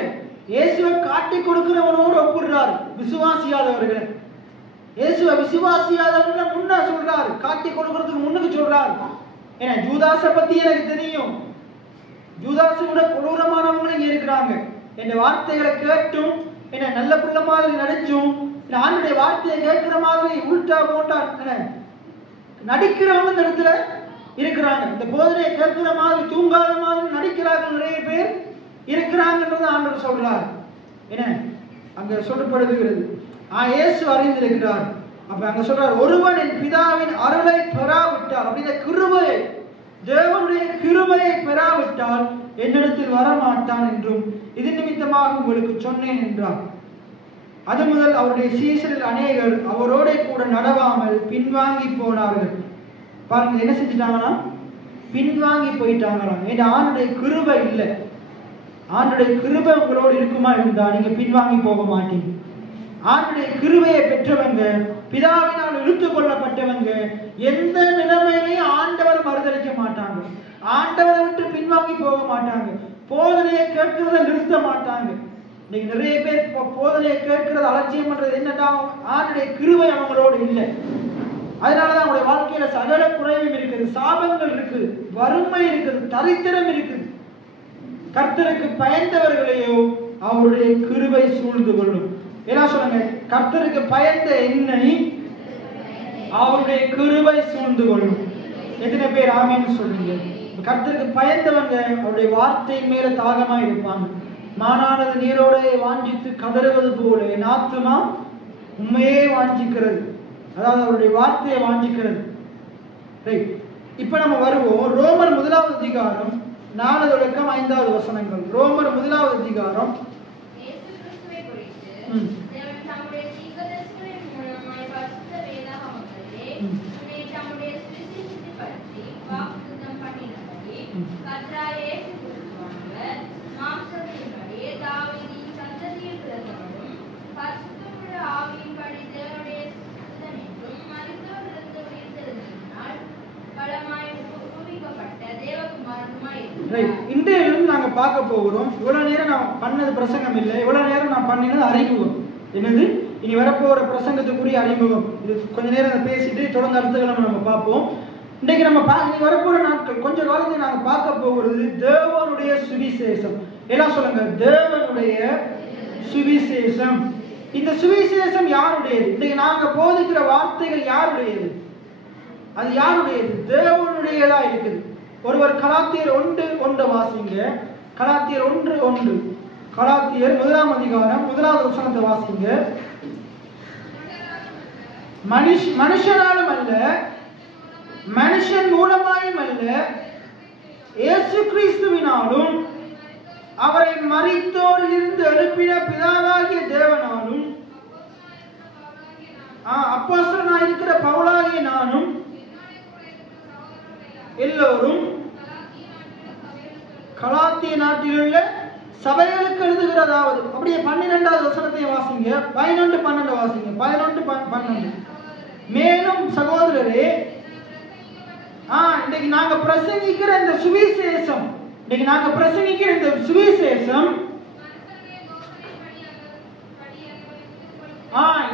இயேசுவை காட்டி கொடுக்கிறவனோடு ஒப்பிடுறாரு விசுவாசியாதவர்கள். இயேசுவை விசுவாசியாதவர்களை முன்ன சொல்றாரு, காட்டி கொடுக்கறதுக்கு முன்னுக்கு சொல்றாரு. ஏன்னா ஜூதாசை பத்தி எனக்கு தெரியும், ஜூதாசை விட கொடூரமானவங்களும் இங்க இருக்கிறாங்க. என் வார்த்தைகளை கேட்டும் என்ன நல்ல பிள்ளை மாதிரி நடிச்சும் ஆண்டுடைய வார்த்தையை கேட்கிற மாதிரி உள்டா போட்டா நடிக்கிறவங்க இந்த இடத்துல இருக்கிறாங்க. இந்த போதனையை கேட்கிற மாதிரி தூங்காத மாதிரி நடிக்கிறார்கள் நிறைய பேர் இருக்கிறாங்கன்றது ஆண்டவர் சொல்றார். என்ன அங்க சொல்லப்படுகிறது, இயேசு அறிந்திருக்கிறார். அப்ப அங்க சொல்றார், ஒருவன் என் பிதாவின் அருளை பெறாவிட்டால், அப்படின்ற கிருபையை, தேவனுடைய கிருபையை பெறாவிட்டால் என்னிடத்தில் வரமாட்டான் என்றும் இது நிமித்தமாக உங்களுக்கு சொன்னேன் என்றார். அது முதல் அவருடைய சீசரில் அநேகர் அவரோட கூட நடவாமல் பின்வாங்கி போனார்கள். பாருங்க என்ன செஞ்சுட்டாங்கன்னா பின்வாங்கி போயிட்டாங்களாம். ஏன்னா ஆண்டுடைய கிருபை இல்லை. ஆண்டுடைய கிருபை உங்களோடு இருக்குமா இருந்தா நீங்க பின்வாங்கி போக மாட்டீங்க. ஆண்டுடைய கிருபையை பெற்றவங்க, பிதாவினால் இழுத்து கொள்ளப்பட்டவங்க எந்த நிலைமையிலையும் ஆண்டவர் மறுதளிக்க மாட்டாங்க. ஆண்டவரை விட்டு பின்வாங்கி போக மாட்டாங்க. போதனையை கேட்கிறத நிறுத்த மாட்டாங்க. இன்னைக்கு நிறைய பேர் போதனையை கேட்கிறத அலட்சியம் பண்றது என்னன்னா ஆண்டுடைய கிருபை அவங்களோடு இல்லை. அதனாலதான் அவங்களுடைய வாழ்க்கையில சகல குறைவும் இருக்குது, சாபங்கள் இருக்குது, வறுமை இருக்குது, தரித்திரம் இருக்குது. கர்த்தருக்கு பயந்தவர்களையோ அவருடைய கிருபை சூழ்ந்து கொள்ளும். என்ன சொல்லுங்க? கர்த்தருக்கு பயந்த என்னை அவருடைய கிருபை சூழ்ந்து கொள்ளும். எத்தனை பேர் ஆமேன்னு சொல்றீங்க? கர்த்தருக்கு பயந்தவங்க அவருடைய வார்த்தையின் மேல தாகமா இருப்பாங்க. மானானது நீரோட வாஞ்சித்து கதறுவது போல என் ஆத்துமா உண்மையே வாஞ்சிக்கிறது, அதாவது அவருடைய வார்த்தையை வாஞ்சிக்கிறது. இப்ப நம்ம வருவோம் ரோமர் 1வது அதிகாரம் 4 தொடக்கம் 5வது வசனங்கள். ரோமர் 1வது அதிகாரம் இன்றையிலிருந்து நாங்க பார்க்க போகிறோம். இவ்வளவு நேரம் நான் பண்ணது பிரசங்கம் இல்லை, இவ்வளவு நேரம் நான் பண்ணினது அறிமுகம். என்னது? இனி வரப்போற பிரசங்கத்துக்குரிய அறிமுகம். இது கொஞ்ச நேரம் பேசிட்டு தொடர்ந்து அடுத்த நம்ம பார்ப்போம். இன்றைக்கு நம்ம இனி வரப்போற நாட்கள் கொஞ்ச காலத்தில் நாங்க பார்க்க போகிறது தேவனுடைய சுவிசேஷம். எல்லாம் சொல்லுங்க, தேவனுடைய சுவிசேஷம். இந்த சுவிசேஷம் யாருடையது? இன்றைக்கு நாங்க போதிக்கிற வார்த்தைகள் யாருடையது? அது யாருடையது? தேவனுடையதா இருக்குது. ஒருவர் கலாத்தியர் 1:1 வாசிங்க. கலாத்தியர் 1:1. கலாத்தியர் 1ஆம் அதிகாரம் 1வது வசனத்தை வாசிங்க. மனுஷனாலும் அல்ல, மனுஷன் மூலமாயும் அல்ல, இயேசு கிறிஸ்துவினாலும் அவரை மரித்தோரில் இருந்து எழுப்பின பிதாவாகிய தேவனாலும் அப்போஸ்தலனாய் இருக்கிற பவுலாகிய நானும் எல்லோரும் கலாத்திய நாட்டில் உள்ள சபைகளுக்கு எழுதுகிறதாவது. அப்படியே 12வது வசனத்தையும் வாசிங்க. 11, 12 வாசிங்க. 11, 12. மேலும் சகோதரரே, இன்னைக்கு நாங்க பிரசங்கிக்கிற இந்த சுவிசேஷம்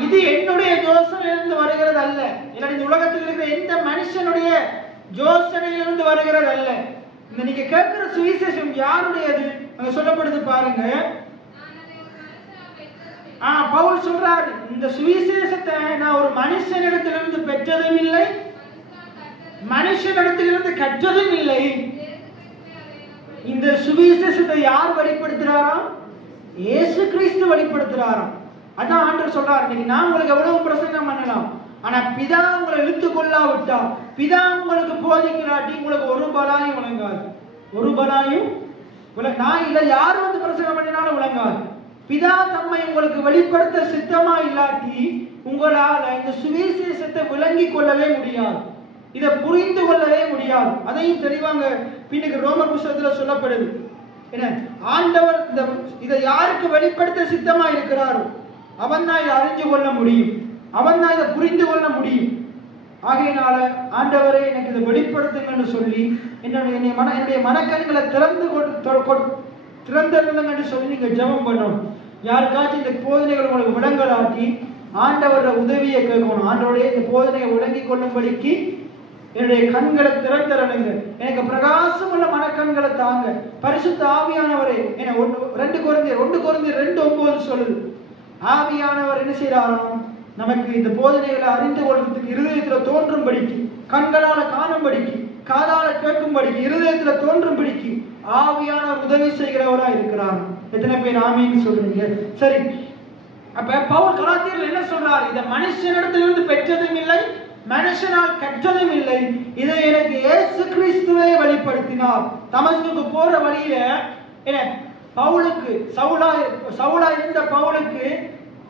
இது என்னுடைய யோசனையிலிருந்து வருகிறது அல்ல. இந்த உலகத்தில் இருக்கிற எந்த மனுஷனுடைய யோசனையிலிருந்து வருகிறது அல்ல. இந்த நீங்க கேட்கிற சுவிசேஷம் யாருடையது அங்க சொல்லப்படுது பாருங்க. பவுல் சொல்றாரு, இந்த சுவிசேஷத்தை நான் ஒரு மனுஷனிடத்திலிருந்து பெற்றதும் இல்லை, மனுஷனிடத்திலிருந்து கற்றதும் இல்லை. இந்த சுவிசேஷத்தை யார் வெளிப்படுத்துறாராம்? இயேசு கிறிஸ்து வெளிப்படுத்துறாராம். அதான் ஆண்டவர் சொல்றாரு, இன்னைக்கு நான் உங்களுக்கு எவ்வளவு பிரசங்கம் பண்ணலாம், ஆனா பிதா உங்களை இழுத்து கொள்ளாவிட்டா, பிதா உங்களுக்கு போதிக்கிறாட்டி உங்களுக்கு ஒரு பலாயும் விளங்காது. ஒரு பலாயும் நான் இல்ல யார் வந்து பிரசங்கம் பண்ணினாலும் விளங்காது. பிதா தம்மை உங்களுக்கு வெளிப்படுத்த சித்தமா இல்லாட்டி உங்களால இந்த சுவிசேஷத்தை விளங்கி கொள்ளவே முடியாது, இதை புரிந்து கொள்ளவே முடியாது. அதையும் தெளிவாங்க பின்னுக்கு ரோமர் புத்தகத்துல சொல்லப்படுது. என்ன, ஆண்டவர் இதை யாருக்கு வெளிப்படுத்த சித்தமா இருக்கிறாரோ அவன் தான் இதை அறிஞ்சு கொள்ள முடியும், அவன் தான் இதை புரிந்து கொள்ள முடியும். ஆகையினால ஆண்டவரே எனக்கு இதை வெளிப்படுத்துங்கன்னு சொல்லி என்னுடைய மனக்கண்களை திறந்துன்னு சொல்லி நீங்க ஜெபம் பண்ணணும். யாருக்காச்சும் இந்த போதனைகள் உங்களுக்கு விளங்கலாட்டி ஆண்டவரோட உதவியை கேட்கணும். ஆண்டவருடைய இந்த போதனையை விளங்கி கொள்ளும்படிக்கு என்னுடைய கண்களை திறந்தரணுங்க, எனக்கு பிரகாசம் உள்ள மனக்கண்களை தாங்க. பரிசுத்த ஆவியானவரே, 2 கொரிந்தியர் 2:9 சொல்லுது. ஆவியானவர் என்ன செய்யறாராம்? நமக்கு இந்த போதனைகளை அறிந்து கொள்றதுக்கு, இருதயத்துல தோன்றும்படிக்கு, கண்களால காணும்படிக்கு, காதால கேட்கும்படிக்கு, இருதயத்துல தோன்றும்படிக்கு ஆவியானவர் உதவி செய்கிறவரா இருக்கிறார். எத்தனை பேர் ஆமீன் சொல்றீங்க? சரி, அப்ப பவுல் கலாத்தியர்கள் என்ன சொல்றாரு? இதை மனுஷனிடத்திலிருந்து பெற்றதும் இல்லை, மனுஷனால் கற்றதும் இல்லை, இதை எனக்கு இயேசு கிறிஸ்துவே வெளிப்படுத்தினார். தமஸ்குக்கு போற வழியில பவுலுக்கு சவுலா இருந்த பவுலுக்கு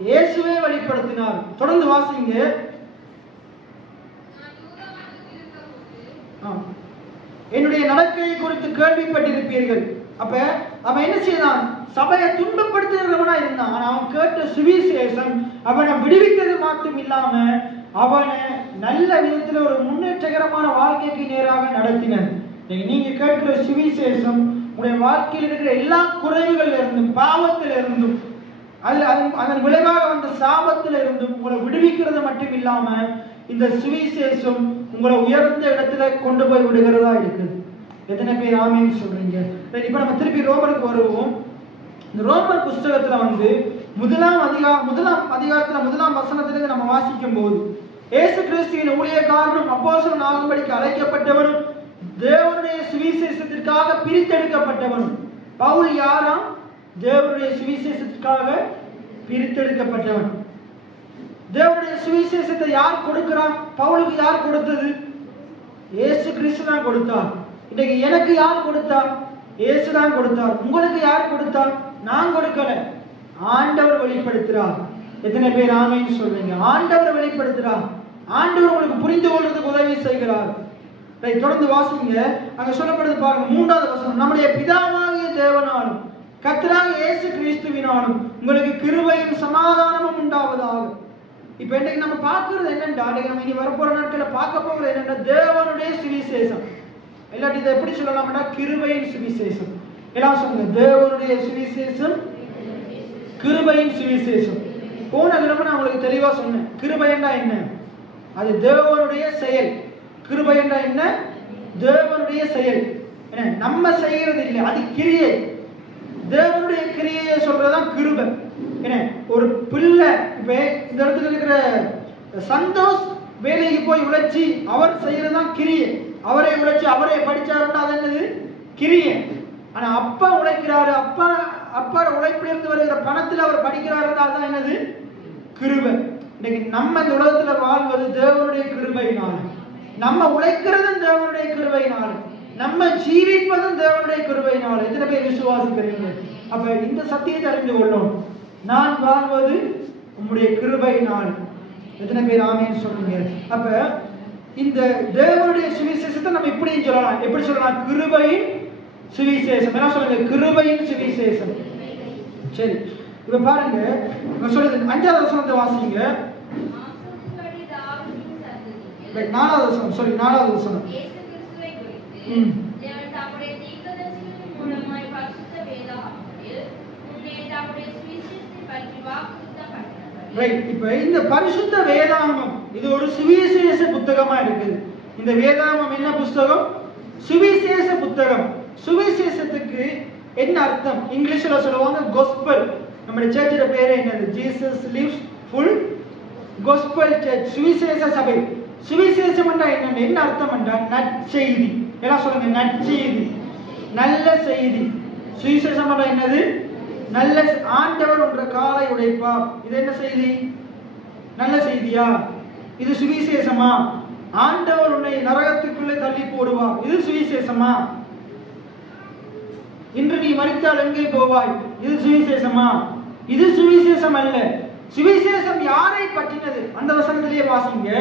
இயேசுவே வெளிப்படுத்தினார். தொடர்ந்து வாசிங்க. என்னுடைய நடக்கையை குறித்து கேள்விப்பட்டிருப்பீர்கள். அப்ப அவன் என்ன செய்தான்? சபையை துன்பப்படுத்துகிறவனா இருந்தான். ஆனா அவன் கேட்ட சுவிசேஷம் அவனை விடுவித்தது மட்டும் இல்லாம அவனை நல்ல விதத்துல ஒரு முன்னேற்றகரமான வாழ்க்கைக்கு நேராக நடத்தினர். நீங்க கேட்கிற சுவிசேஷம் உங்களுடைய வாழ்க்கையில் இருக்கிற எல்லா குறைவுகள் இருந்தும், பாவத்தில் இருந்தும், அதன் விளைவாக வந்த சாபத்தில் இருந்தும் உங்களை விடுவிக்கிறது மட்டும் இல்லாம இந்த சுவிசேஷம் உங்களை உயர்ந்த இடத்துல கொண்டு போய் விடுகிறதா இருக்குது. எத்தனை பேர் ஆமீன் சொல்றீங்க? இப்ப நம்ம திருப்பி ரோமருக்கு வருவோம். இந்த ரோமர் புஸ்தகத்துல முதலாம் அதிகாரத்துல 1ஆம் வசனத்திலிருந்து நம்ம வாசிக்கும் போது, இயேசு கிறிஸ்துவின் ஊழியக்காரனும் அப்போஸ்தலன் ஆகும்படிக்கு அழைக்கப்பட்டவனும் தேவனுடைய சுவிசேஷத்திற்காக பிரித்தெடுக்கப்பட்டவனும். பவுல் யாராம்? தேவனுடைய சுவிசேஷத்திற்காக பிரித்தெடுக்கப்பட்டவன். தேவனுடைய சுவிசேஷத்தை யார் கொடுக்கிறான்? பவுலுக்கு யார் கொடுத்தது? இயேசு கிறிஸ்து தான் கொடுத்தார். இன்னைக்கு எனக்கு யார் கொடுத்தார்? இயேசு தான் கொடுத்தார். உங்களுக்கு யார் கொடுத்தார்? நான் கொடுக்கல, ஆண்டவர் வெளிப்படுத்துறார். எத்தனை பேர் ஆமீன் சொல்றீங்க? ஆண்டவர் வெளிப்படுத்துறார். ஆண்டவர் உங்களுக்கு புரிந்து கொள்றதுக்கு உதவி செய்கிறார். தொடர்ந்து வாசிங்க. அங்க சொல்லப்படுது பாருங்க, 3வது வசனம். நம்முடைய பிதாவாகிய தேவனாலும் கர்த்தராகிய இயேசு கிறிஸ்துவினாலும் உங்களுக்கு கிருபையும் சமாதானமும் உண்டாவதாக. இப்ப இன்னைக்கு நம்ம பார்க்கிறது என்னன்னா, நம்ம இனி வரப்போற நாட்களை பார்க்க போகிறது என்னன்னா, தேவனுடைய சுவிசேஷம். இல்லாட்டி இதை எப்படி சொல்லலாம்னா, கிருபையின் சுவிசேஷம். எல்லாம் சொல்லுங்க, தேவனுடைய சுவிசேஷம், கிருபையின் சுவிசேஷம். போன தினமும் நான் உங்களுக்கு தெளிவா சொன்னேன். கிருபை என்றா என்ன? அது தேவனுடைய செயல். கிருபை என்றா என்ன? தேவனுடைய செயல். நம்ம செய்யறது இல்லை, அது கிரியை. தேவனுடைய கிரியையை சொல்றதுதான் கிருபை. ஒரு பிள்ளை இப்ப இந்த இடத்துல இருக்கிற சந்தோஷ் வேலைக்கு போய் உழைச்சி அவர் செய்யறதுதான் கிரியை. அவரை உழைச்சி அவரை படிச்சாருன்னா அது என்னது? கிரியை. ஆனா அப்பா உழைக்கிறாரு, அப்பா உழைப்பிலிருந்து வருகிற பணத்தில் அவர் படிக்கிறாரு, அதுதான் என்னது? கிருபை. இன்னைக்கு நம்ம இந்த உலகத்துல வாழ்வது தேவனுடைய கிருபையினால, நம்ம உழைக்கிறதும் தேவனுடைய கிருபையினால. நம்ம ஜீவிப்பதும் தேவனுடைய கிருபையினால். எத்தனை பேர் விசுவாசிக்கிறீங்க? அப்ப இந்த சத்தியத்தை அறிந்து கொள்ளும், நான் வாழ்வது உம்முடைய கிருபையினால். எத்தனை பேர் ஆமென் சொல்றீங்க? அப்ப இந்த தேவனுடைய சுவிசேஷத்தை நம்ம இப்படி சொல்லலாம். எப்படி சொல்லலாம்? கிருபையின் சுவிசேஷம். என்ன சொல்லுங்க? கிருபையின் சுவிசேஷம். சரி, இப்ப பாருங்க, நான் சொல்றது 5வது வசனத்தை வாசிங்க. 4வது வசனம், சாரி 4வது வசனம். ரைட். இப்ப இந்த பரிசுத்த வேதாகமம் இது ஒரு சுவிசேஷ புத்தகமா இருக்குது. இந்த வேதாகமம் என்ன புத்தகம்? சுவிசேஷ புத்தகம். சுவிசேஷத்துக்கு என்ன அர்த்தம்? இங்கிலீஷ்ல சொல்லுவாங்க gospel. நம்ம சர்ச்சோட பேரே என்னது? Jesus lives full gospel church. சுவிசேஷ சபை. சுவிசேஷம் என்றால் என்ன அர்த்தம் என்றால் நற்செய்தி. எல்லாம் சொல்லுங்க, நற்செய்தி, நல்ல செய்தி. சுவிசேஷம் என்றால் என்னது? நல்ல. ஆண்டவர் ஒன்ற காலை உடைப்பார். இது என்ன செய்தி? நல்ல செய்தியா? இது சுவிசேஷமா? ஆண்டவர் உன்னை நரகத்துக்குள்ளே தள்ளி போடுவார். இது சுவிசேஷமா? இன்று நீ மரித்தால் எங்கே போவாய்? இது சுவிசேஷமா? இது சுவிசேஷம் அல்ல. சுவிசேஷம் யாரை பற்றினது? அந்த வசனத்திலேயே வாசிங்க.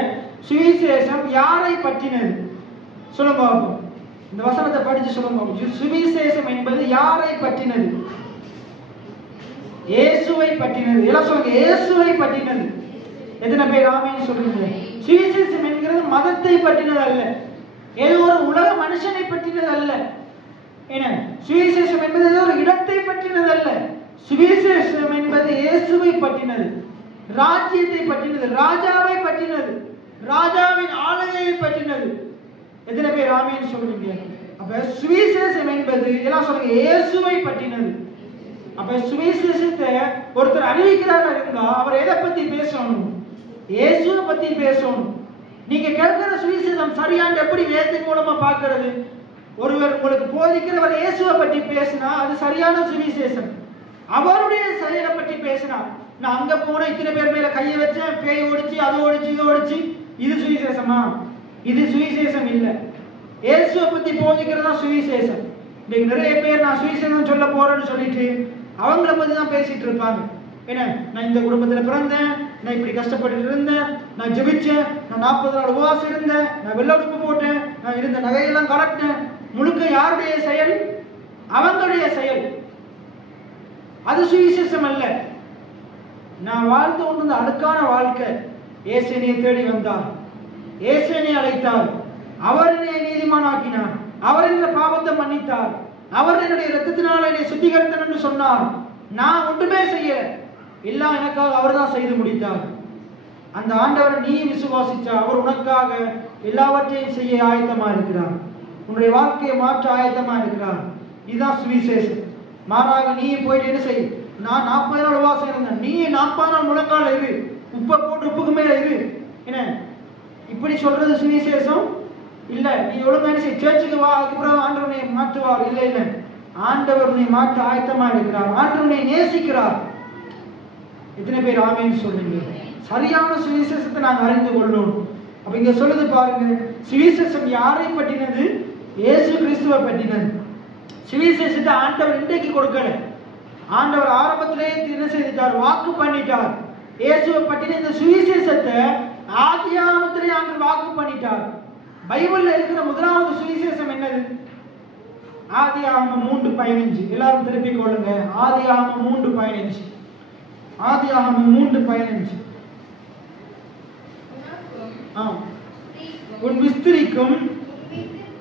சுவிசேஷம் யாரை பற்றினது? சொல்லுங்க பாப்போம். இந்த வசனத்தை படிச்சு சொல்லுங்க. சுவிசேஷம் என்பது யாரை பற்றினது? இயேசுவை பற்றினது. எல்லாம் சொல்லுங்க, இயேசுவை பற்றினது. எத்தனை பேர் ஆமென் சொல்றீங்க? சுவிசேஷம் என்கிறது மதத்தை பற்றினது அல்ல, ஏதோ ஒரு உலக மனுஷனை பற்றினது அல்ல. என்ன? சுவிசேஷம் என்பது ஏதோ ஒரு இடத்தை பற்றினது அல்ல. சுவிசேஷம் என்பது இயேசுவை பற்றினது, ராஜ்யத்தை பற்றினது, ராஜாவை பற்றினது, ராஜாவின் ஆளுகையை பற்றினது. எத்தனை பேர் ஆமென் சொல்றீங்க? அப்ப சுவிசேஷம் என்பது எல்லாம் சொல்லுங்க, இயேசுவை பற்றினது. அப்ப சுவிசேஷத்தை ஒருத்தர் அறிவிக்கிறாரா இருந்தா அவர் எதை பத்தி பேசணும்? இயேசுவை பத்தி பேசணும். நீங்க கேட்கிற சுவிசேஷம் சரியான எப்படி வேதத்தின் மூலமா பார்க்கிறது? ஒருவர் உங்களுக்கு போதிக்கிறவர் இயேசுவை பற்றி பேசினா அது சரியான சுவிசேஷம். அவருடைய செயலை பற்றி பேசினா, நான் அங்க போன இத்தனை பேர் மேல கையை வச்சேன், பேய் ஓடிச்சு, அது ஓடிச்சு, இது ஓடிச்சு, இது சுவிசேஷமா? இது சுவிசேஷம் இல்ல. இயேசுவை பத்தி போதிக்கிறதா சுவிசேஷம். இன்னைக்கு நிறைய பேர் நான் சுவிசேஷம் சொல்ல போறேன்னு சொல்லிட்டு அவங்கள பத்தி தான் பேசிட்டு இருப்பாங்க. என்ன, நான் இந்த குடும்பத்துல பிறந்தேன், நான் இப்படி கஷ்டப்பட்டு இருந்தேன், நான் ஜெபிச்சேன், நான் 40 நாள் உபவாசம் இருந்தேன், நான் வெள்ளை உடுப்பு போட்டேன், நான் இருந்த நகையெல்லாம் கலட்டினேன். முழுக்க யாருடைய செயல்? அவங்களுடைய செயல். அது சுவிசேஷம் அல்ல. நான் வாழ்ந்து கொண்டிருந்த அடுக்கான வாழ்க்கை. இயேசுவை தேடி வந்தார், இயேசுவை அழைத்தார், அவர் என்னை நீதிமானாக்கினார், அவர் என்ற பாவத்தை மன்னித்தார், அவர் என்னுடைய இரத்தத்தினால் என்னை சுத்திகரித்தார் என்று சொன்னார். நான் ஒன்றுமே செய்ய, எல்லாம் எனக்காக அவர் தான் செய்து முடித்தார். அந்த ஆண்டவரை நீ விசுவாசிச்சா அவர் உனக்காக எல்லாவற்றையும் செய்ய ஆயத்தமா இருக்கிறார். உன்னுடைய வாழ்க்கையை மாற்ற ஆயத்தமா இருக்கிறார். இதுதான் சுவிசேஷம். மாறாக நீ போயிட்டு என்ன செய்? நான் 40 நாள் உபவாசம் இருந்தேன், நீ 40 நாள் முழங்கால இரு, உப்பை போட்டு உப்புக்கு மேல இரு. என்ன இப்படி சொல்றது சுவிசேஷம் இல்ல. நீ ஒழுங்கா என்ன செய்? சர்ச்சுக்கு வா, அதுக்கப்புறம் ஆண்டவர் உன்னை மாற்றுவார். இல்ல இல்ல, ஆண்டவர் உன்னை மாற்ற ஆயத்தமா இருக்கிறார். ஆண்டவர் உன்னை நேசிக்கிறார். எத்தனை பேர் ஆமென் சொல்றீங்க? சரியான சுவிசேஷத்தை நாங்கள் அறிந்து கொள்ளணும். அப்ப இங்க சொல்லுது பாருங்க, சுவிசேஷம் யாரை பற்றினது? இயேசு கிறிஸ்துவை பற்றினது. சுவிசேஷத்தை ஆண்டவர் இன்றைக்கு கொடுக்கல. ஆண்டவர் ஆரம்பத்திலேயே என்ன செய்தார்? வாக்கு பண்ணிட்டார். இயேசுவை பற்றின இந்த சுவிசேஷத்தை ஆதியாகமத்திலே ஆண்டவர் வாக்கு பண்ணிட்டார். பைபிள்ல இருக்கிற முதலாவது சுவிசேஷம் என்னது? ஆதியாகமம் 3:15. எல்லாரும் திருப்பிக் கொள்ளுங்க. ஆதியாகமம் 3:15. ஆதியாகமம் 3:15. உன் விஸ்திரிக்கும்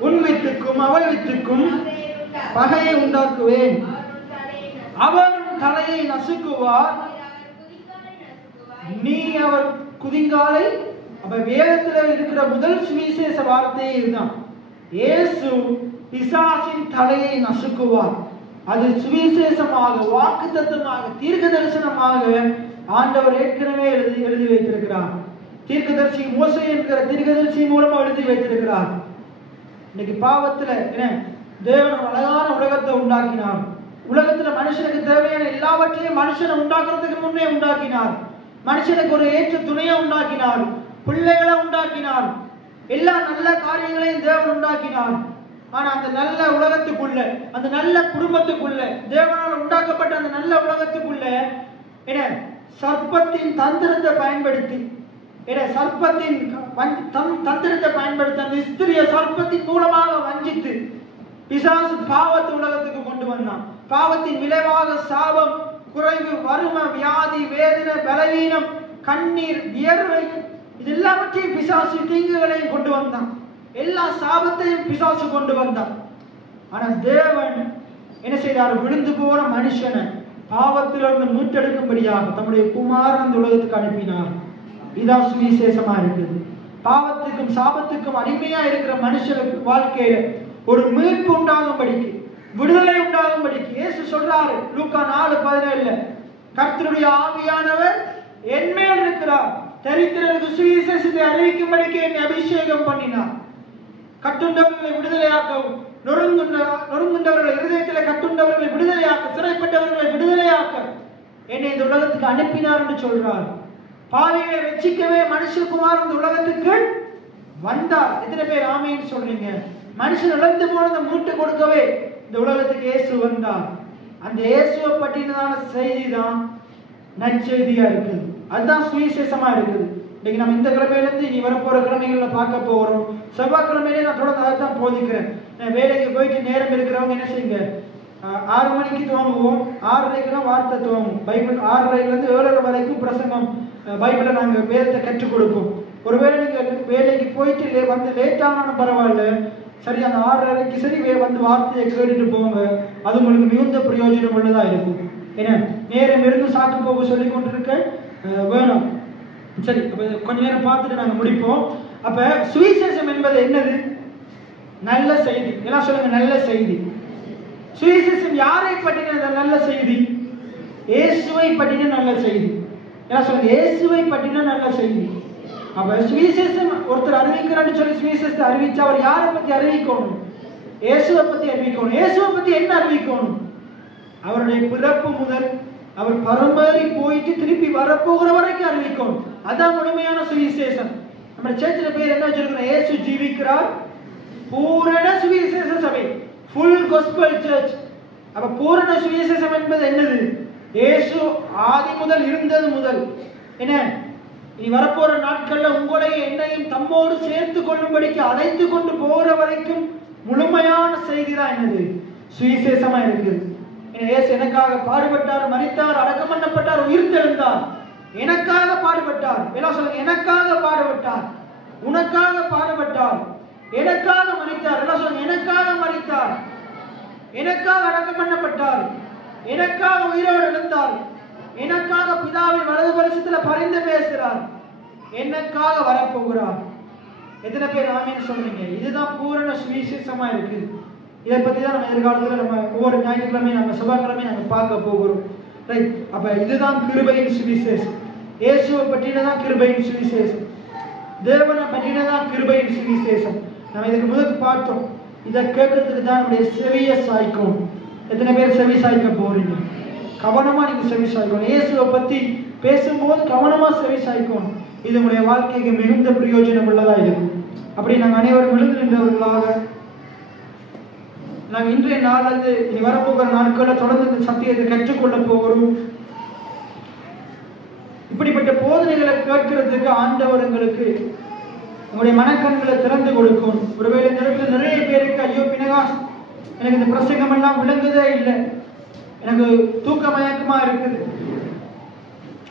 உன் வித்துக்கும் அவள் வித்துக்கும் பகையை உண்டாக்குவேன், அவர் தலையை நசுக்குவார், நீ அவர் குதிங்காலை. அப்ப வேதத்துல இருக்கிற முதல் சுவிசேஷ வார்த்தையே இதுதான். இயேசு பிசாசின் தலையை நசுக்குவார். அது சுவிசேஷமாக, வாக்குத்தத்தமாக, தீர்க்க தரிசனமாக ஆண்டவர் ஏற்கனவே எழுதி வைத்திருக்கிறார். தீர்க்கதரிசி மோசே என்கிற தீர்க்கதரிசி மூலமா எழுதி வைத்திருக்கிறார். இன்னைக்கு பாவத்துல என்ன, தேவன் ஒரு அழகான உலகத்தை உண்டாக்கினார். உலகத்துல மனுஷனுக்கு தேவையான எல்லாவற்றையும் மனுஷனை உண்டாக்குறதுக்கு முன்னே உண்டாக்கினார். மனுஷனுக்கு ஒரு ஏற்ற துணையை உண்டாக்கினார், பிள்ளைகளை உண்டாக்கினார், எல்லா நல்ல காரியங்களையும் தேவன் உண்டாக்கினார். ஆனா அந்த நல்ல உலகத்துக்குள்ள, அந்த நல்ல குடும்பத்துக்குள்ள, தேவனால் உண்டாக்கப்பட்ட அந்த நல்ல உலகத்துக்குள்ள என்ன சர்ப்பத்தின் தந்திரத்தை பயன்படுத்தி, சர்ப்பத்தின் தந்திரத்தை பயன்படுத்தி அந்த ஸ்திரிய சர்ப்பத்தின் மூலமாக வஞ்சித்து பிசாசு பாவத்தை உலகத்துக்கு கொண்டு வந்தான். பாவத்தின் விளைவாக சாபம், குறைவு, வறுமை, வியாதி, வேதனை, பலவீனம், கண்ணீர், வியர்வை, இது எல்லாவற்றையும் பிசாசு தீங்குகளையும் கொண்டு வந்தான். எல்லா சாபத்தையும் பிசாசு கொண்டு வந்தான். ஆனா தேவன் என்ன செய்தார்? விழுந்து போன மனுஷனை பாவத்திலிருந்து மீட்டெடுக்கும்படியாக தம்முடைய குமாரன் அந்த உலகத்துக்கு அனுப்பினார். இதான் சுவிசேஷமா இருக்குது. பாவத்துக்கும் சாபத்துக்கும் அடிமையா இருக்கிற மனுஷனுக்கு வாழ்க்கையில ஒரு மீட்பு உண்டாகும்படிக்கு, விடுதலை உண்டாகும்படிக்கு இயேசு சொல்றாரு லூக்கா 4:17, கர்த்தருடைய ஆவியானவர் என்மேல் இருக்கிறார், தரித்திரருக்கு சுவிசேஷத்தை அறிவிக்கும்படிக்கு என்னை அபிஷேகம் பண்ணினார். கட்டுண்டவர்களை விடுதலையாக்கவும், நொறுங்குண்டவர்களை இருதயத்தில் கட்டுண்டவர்களை விடுதலையாக்க, சிறைப்பட்டவர்களை விடுதலையாக்க என்னை இந்த உலகத்துக்கு அனுப்பினார் என்று சொல்றார். பாவிகளை ரட்சிக்கவே மனுஷகுமார் இந்த உலகத்துக்கு வந்தார். எத்தனை பேர் ஆமேன்னு சொல்றீங்க? மனுஷன் இழந்து போனதை மீட்டு கொடுக்கவே இந்த உலகத்துக்கு இயேசு வந்தார். அந்த இயேசுவை பற்றினதான செய்தி தான் நற்செய்தியா இருக்குது. அதுதான் சுவிசேஷமா இருக்குது. இன்னைக்கு நம்ம இந்த கிழமையிலிருந்து இனி வரப்போற கிழமைகள்ல பார்க்க போகிறோம். செவ்வாய்க்கிழமையிலே நான் தொடர்ந்து அதை தான் போதிக்கிறேன். வேலைக்கு போயிட்டு நேரம் இருக்கிறவங்க என்ன செய்யுங்க, 6 மணிக்கு துவங்குவோம், 6:30 வார்த்தை துவங்கும். பைபிள் 6:30 7:30 வரைக்கும் பிரசங்கம், பைபிளை நாங்கள் வேதத்தை கற்றுக் கொடுப்போம். ஒருவேளை நீங்கள் வேலைக்கு போயிட்டு வந்து லேட்டானாலும் பரவாயில்ல, சரி அந்த 6:30 சரி வந்து வார்த்தையை கேட்டுட்டு போங்க. அது உங்களுக்கு மிகுந்த பிரயோஜனம் உள்ளதா இருக்கும். ஏன்னா நேரம் இருந்து சாக்கு போக சொல்லி கொண்டிருக்க வேணும். சரி, அப்ப கொஞ்ச நேரம் பார்த்துட்டு நாங்கள் முடிப்போம். அப்ப சுவிசேஷம் என்பது என்னது? நல்ல செய்தி. எல்லாம் சொல்லுங்க, நல்ல செய்தி. சுவிசேஷம் யாரை பற்றின நல்ல செய்தி? இயேசுவை பற்றின நல்ல செய்தி. எல்லாம் சொல்லுங்க, இயேசுவை பற்றின நல்ல செய்தி. அப்ப சுவிசேஷம் ஒருத்தர் அறிவிக்கிறான்னு சொல்லி சுவிசேஷத்தை அறிவிச்சா அவர் யாரை பத்தி அறிவிக்கணும்? இயேசுவை பத்தி அறிவிக்கணும். இயேசுவை பத்தி என்ன அறிவிக்கணும்? அவருடைய பிறப்பு முதல் அவர் பரம்பரை போயிட்டு திருப்பி வரப்போகிற வரைக்கும் அறிவிக்கணும். அதான் முழுமையான சுவிசேஷம். நம்ம சேர்ச்சில பேர் என்ன வச்சிருக்கிறோம்? இயேசு ஜீவிக்கிறார் பூரண சுவிசேஷ சபை, ஃபுல் காஸ்பல் சர்ச். அப்ப பூரண சுவிசேஷம் என்பது என்னது? இயேசு ஆதி முதல் இருந்தது முதல் என்ன இனி வரப்போற நாட்கள்ல உங்களையும் என்னையும் தம்மோடு சேர்த்து கொள்ளும்படிக்கு அழைத்து கொண்டு போகிற வரைக்கும் முழுமையான செய்தி தான் என்னது? சுவிசேஷமா இருக்குது. இயேசு எனக்காக பாடுபட்டார், மரித்தார், அடக்கம் பண்ணப்பட்டார், உயிர் தெழுந்தார். எனக்காக பாடுபட்டார். எல்லாம் சொல்லுங்க, எனக்காக பாடுபட்டார், உனக்காக பாடுபட்டார், எனக்காக மரித்தார். எல்லாம் சொல்லுங்க, எனக்காக மரித்தார், எனக்காக அடக்கம் பண்ணப்பட்டார், எனக்காக உயிரோடு எழுந்தார், எனக்காக பிதாவின் வலது பரிசத்துல பரிந்து பேசுகிறார், எனக்காக வரப்போகிறார். எத்தனை பேர் ஆமீன் சொல்றீங்க? இதுதான் பூரண சுவிசேஷமா இருக்கு. இதை பத்தி தான் நம்ம எதிர்காலத்துல நம்ம ஒவ்வொரு ஞாயிற்றுக்கிழமையும் நம்ம செவ்வாய்க்கிழமையும் நம்ம பார்க்க போகிறோம். ரைட்? அப்ப இதுதான் கிருபையின் சுவிசேஷம். இயேசுவை பற்றினதான் கிருபையின் சுவிசேஷம். தேவனை பற்றினதான் கிருபையின் சுவிசேஷம். நம்ம இதுக்கு முதல் பார்த்தோம். இதை கேட்கறதுக்கு தான் நம்முடைய செவியை சாய்க்கும். எத்தனை பேர் செவி சாய்க்க போறீங்க? கவனமா நீங்க செவி சாய்க்கணும். இயேசுவை பத்தி பேசும்போது கவனமா செவி சாய்க்கணும். இது உங்களுடைய வாழ்க்கைக்கு மிகுந்த பிரயோஜனம் உள்ளதா இருக்கும். அப்படி நாங்கள் அனைவரும் விழுந்து நின்றவர்களாக நாங்கள் இன்றைய நாளிலிருந்து இனி வரப்போகிற நாட்களை தொடர்ந்து இந்த சத்தியத்தை கற்றுக்கொள்ள போகிறோம். இப்படிப்பட்ட போதனைகளை கேட்கறதுக்கு ஆண்டவர் எங்களுக்கு உங்களுடைய மனக்கண்களை திறந்து கொடுக்கும். ஒருவேளை இந்த இடத்துல நிறைய பேருக்கு ஐயோ பினகாஸ், எனக்கு இந்த பிரசங்கம் எல்லாம் விளங்குதே இல்லை, எனக்கு தூக்க மயக்கமா இருக்குது,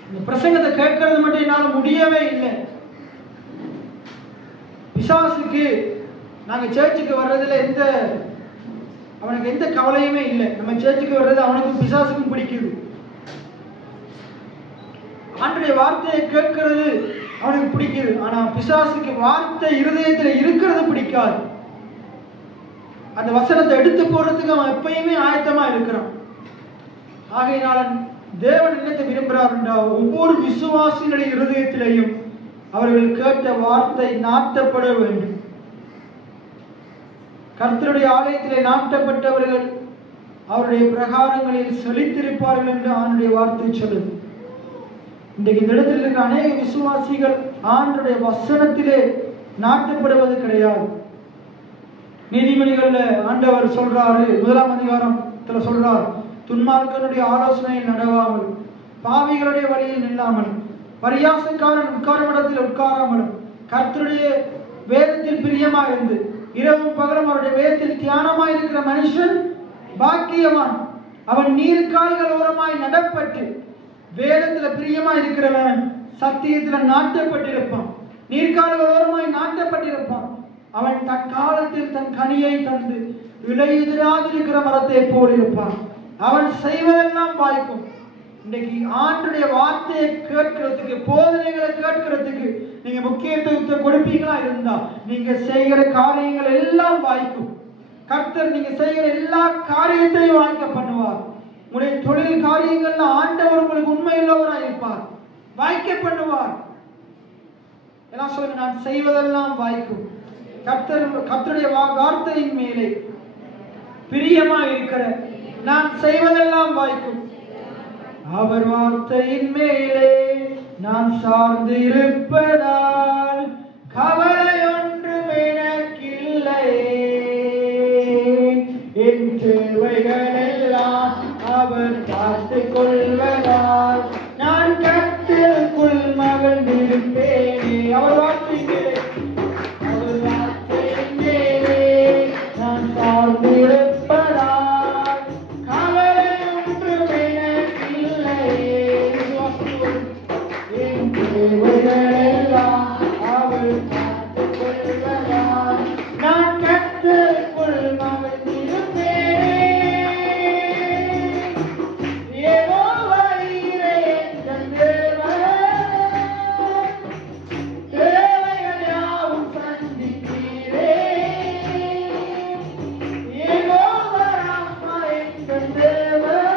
இந்த பிரசங்கத்தை கேட்கறது மட்டும் என்னால் முடியவே இல்லை. பிசாசுக்கு நாங்க சர்ச்சுக்கு வர்றதுல அவனுக்கு எந்த கவலையுமே இல்லை. நம்ம சர்ச்சுக்கு வர்றது அவனுக்கும் பிசாசுக்கும் பிடிக்குது. ஆண்டவருடைய வார்த்தையை கேட்கறது அவனுக்கு பிடிக்குது. ஆனா பிசாசுக்கு வார்த்தை இருதயத்துல இருக்கிறது பிடிக்காது. அந்த வசனத்தை எடுத்து போறதுக்கு அவன் எப்பயுமே ஆயத்தமா இருக்கிறான். ஆகையினால தேவன் என்னத்தை விரும்புகிறார் என்றால் ஒவ்வொரு விசுவாசிகளுடைய இருதயத்திலையும் அவர்கள் கேட்ட வார்த்தை நாட்டப்பட வேண்டும். கர்த்தருடைய ஆலயத்திலே நாட்டப்பட்டவர்கள் அவருடைய பிரகாரங்களில் செழித்திருப்பார்கள் என்று ஆண்டுடைய வார்த்தை சொல்லுது. இன்றைக்கு இந்த இடத்தில் இருக்கிற அநேக விசுவாசிகள் ஆண்டுடைய வசனத்திலே நாட்டப்படுவது கிடையாது. நீதிமொழிகள்ல ஆண்டவர் சொல்றாரு, 1ஆம் அதிகாரத்துல சொல்றார், துன்மார்க்கனுடைய ஆலோசனையில் நடவாமல், பாவிகளுடைய வழியில் நில்லாமல், பரியாசக்காரன் உட்காரும் இடத்தில் உட்காராமலும், கர்த்தருடைய வேதத்தில் பிரியமாயிருந்து இரவும் பகலும் அவருடைய வேதத்தில் தியானமாய் இருக்கிற மனுஷன் பாக்கியவான். அவன் நீர்க்கால்கள் ஓரமாய் நடப்பட்டு, வேதத்துல பிரியமாய் இருக்கிறவன் சத்தியத்துல நாட்டப்பட்டிருப்பான், நீர்க்கால்கள் ஓரமாய் நாட்டப்பட்டிருப்பான். அவன் தற்காலத்தில் தன் கனியை தந்து இலையுதிராதிருக்கிற மரத்தை போல் இருப்பான். அவன் செய்வதெல்லாம் வாய்க்கும். இன்னைக்கு ஆண்டுடைய வார்த்தையை கேட்கறதுக்கு, போதனைகளை கேட்கறதுக்கு நீங்க முக்கியத்துவத்தை கொடுப்பீங்களா இருந்தா நீங்க செய்கிற காரியங்கள் எல்லாம் வாய்க்கும். கர்த்தர் நீங்க செய்கிற எல்லா காரியத்தையும் வாய்க்க பண்ணுவார். உங்களுடைய தொழில் காரியங்கள்ல ஆண்டவர் உங்களுக்கு உண்மையுள்ளவராக இருப்பார், வாய்க்க பண்ணுவார். எல்லாம் சொல்லுங்க, நான் செய்வதெல்லாம் வாய்க்கும். கர்த்தருடைய வார்த்தையின் மேலே பிரியமா இருக்கிற நான் செய்வதெல்லாம் வாய்க்கும். அவர் வார்த்தையின் மேலே நான் சார்ந்து இருப்பதால் கவலை ஒன்றும் எனக்கில்லை. என் தேவைகள் எல்லாம் அவர் பார்த்துக் கொள்வதால் நான் கர்த்தருக்குள் மகிழ்ந்திருப்பேனே. அவர் வார்த்தையின் மேலே, அவர் வார்த்தையின் மேலே நான் சார்ந்து இருப்பதால் கவலை ஒன்றும் எனக்கில்லை. என் தேவைகள் எல்லாம் அவர் பார்த்துக் கொள்வதால் நான் கர்த்தருக்குள் மகிழ்ந்திருப்பேனே. யெகோவா நீரே எங்கள் தேவன், தேவைகள் யாவும் சந்தித்தீரே. யெகோவா ராமா எங்கள் தேவன்,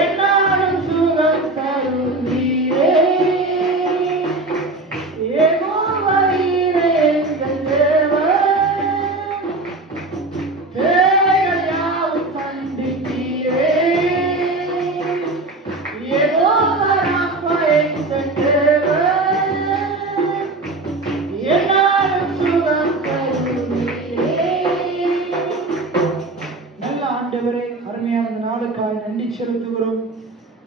என்னாலும் சுகம் தருவீரே. யெகோவா நீரே எங்கள் தேவன், தேவைகள் யாவும் சந்தித்தீரே. யெகோவா ராமா எங்கள் தேவன், என்னாலும் சுகம் தருவீரே. நல்ல ஆண்டவரே, அருமையான இந்த நாளுக்காக நன்றி செலுத்துகிறோம்.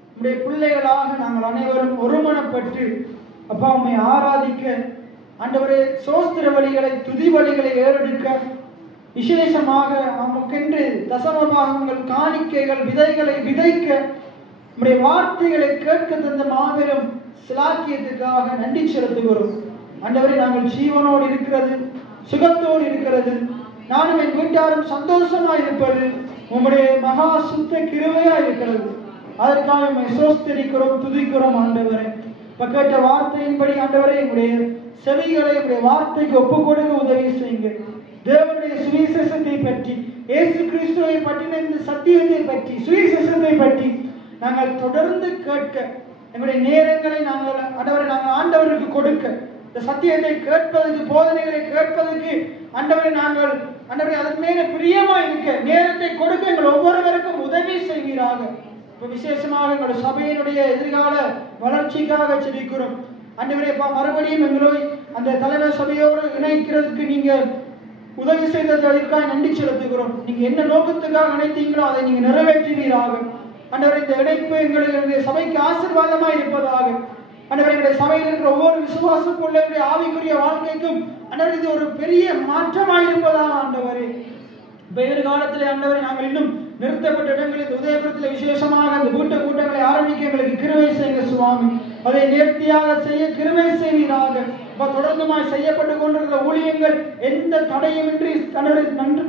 நம்முடைய பிள்ளைகளாக நாங்கள் அனைவரும் ஒருமனப்பட்டு அப்பா உம்மை ஆராதிக்க, ஆண்டவரே சோஸ்திர வழிகளை, துதி வழிகளை ஏறெடுக்க, விசேஷமாக நமக்கென்று தசம பாகங்கள், காணிக்கைகள், விதைகளை விதைக்க, நம்முடைய வார்த்தைகளை கேட்க தந்த மாபெரும் சிலாக்கியத்துக்காக நன்றி செலுத்துகிறோம். ஆண்டவரே, நாங்கள் ஜீவனோடு இருக்கிறது, சுகத்தோடு இருக்கிறது, நானும் என் வீட்டாரும் சந்தோஷமாய் இருப்பது உம்முடைய மகா சுத்த கிருபையா இருக்கிறது. அதற்காக உம்மை சோஸ்தரிக்கிறோம், துதிக்கிறோம். ஆண்டவரே, இப்ப கேட்ட வார்த்தையின்படி ஆண்டவரே உங்களுடைய செவிகளை உங்களுடைய வார்த்தைக்கு ஒப்பு கொடுக்க உதவி செய்யுங்க. தேவனுடைய சுவிசேஷத்தை பற்றி, இயேசு கிறிஸ்துவை பற்றின இந்த சத்தியத்தை பற்றி, சுவிசேஷத்தை பற்றி நாங்கள் தொடர்ந்து கேட்க, எங்களுடைய நேரங்களை நாங்கள் ஆண்டவருக்கு கொடுக்க, இந்த சத்தியத்தை கேட்பதற்கு, போதனைகளை கேட்பதற்கு ஆண்டவரை அதன் மேல பிரியமா இருக்க நேரத்தை கொடுக்க எங்கள் ஒவ்வொருவருக்கும் உதவி செய்வீராக. இப்ப விசேஷமாக எங்களுடைய சபையினுடைய எதிர்கால வளர்ச்சிக்காக செபிக்கிறோம். ஆண்டவரே, மறுபடியும் எங்களை அந்த தலைவர் சபையோடு இணைக்கிறதுக்கு நீங்க உதவி செய்ததற்காக நன்றி செலுத்துகிறோம். நீங்க என்ன நோக்கத்துக்காக நினைத்தீங்களோ அதை நீங்க நிறைவேற்றுவீராக. ஆண்டவரே, இந்த இணைப்பு எங்களுடைய சபைக்கு ஆசீர்வாதமா இருப்பதாக. ஆண்டவரே, எங்களுடைய சபையில் இருக்கிற ஒவ்வொரு விசுவாசம் உள்ள ஆவிக்குரிய வாழ்க்கைக்கும் ஆண்டவரே இது ஒரு பெரிய மாற்றமாக இருப்பதாக. ஆண்டவரே, எதிர்காலத்தில் ஆண்டவரை நாங்கள் இன்னும் நிறுத்தப்பட்ட இடங்களில் உதயபுரத்தில் விசேஷமாக அந்த கூட்டங்களை ஆரம்பிக்க எங்களுக்கு கிருபை செய்யுங்க சுவாமி. அதை நேர்த்தியாக செய்ய கிருபை செய்வீராக. தொடர்ந்துமாய் செய்யப்பட்டு கொண்டிருக்கிற ஊழியங்கள் எந்த தடையுமின்றி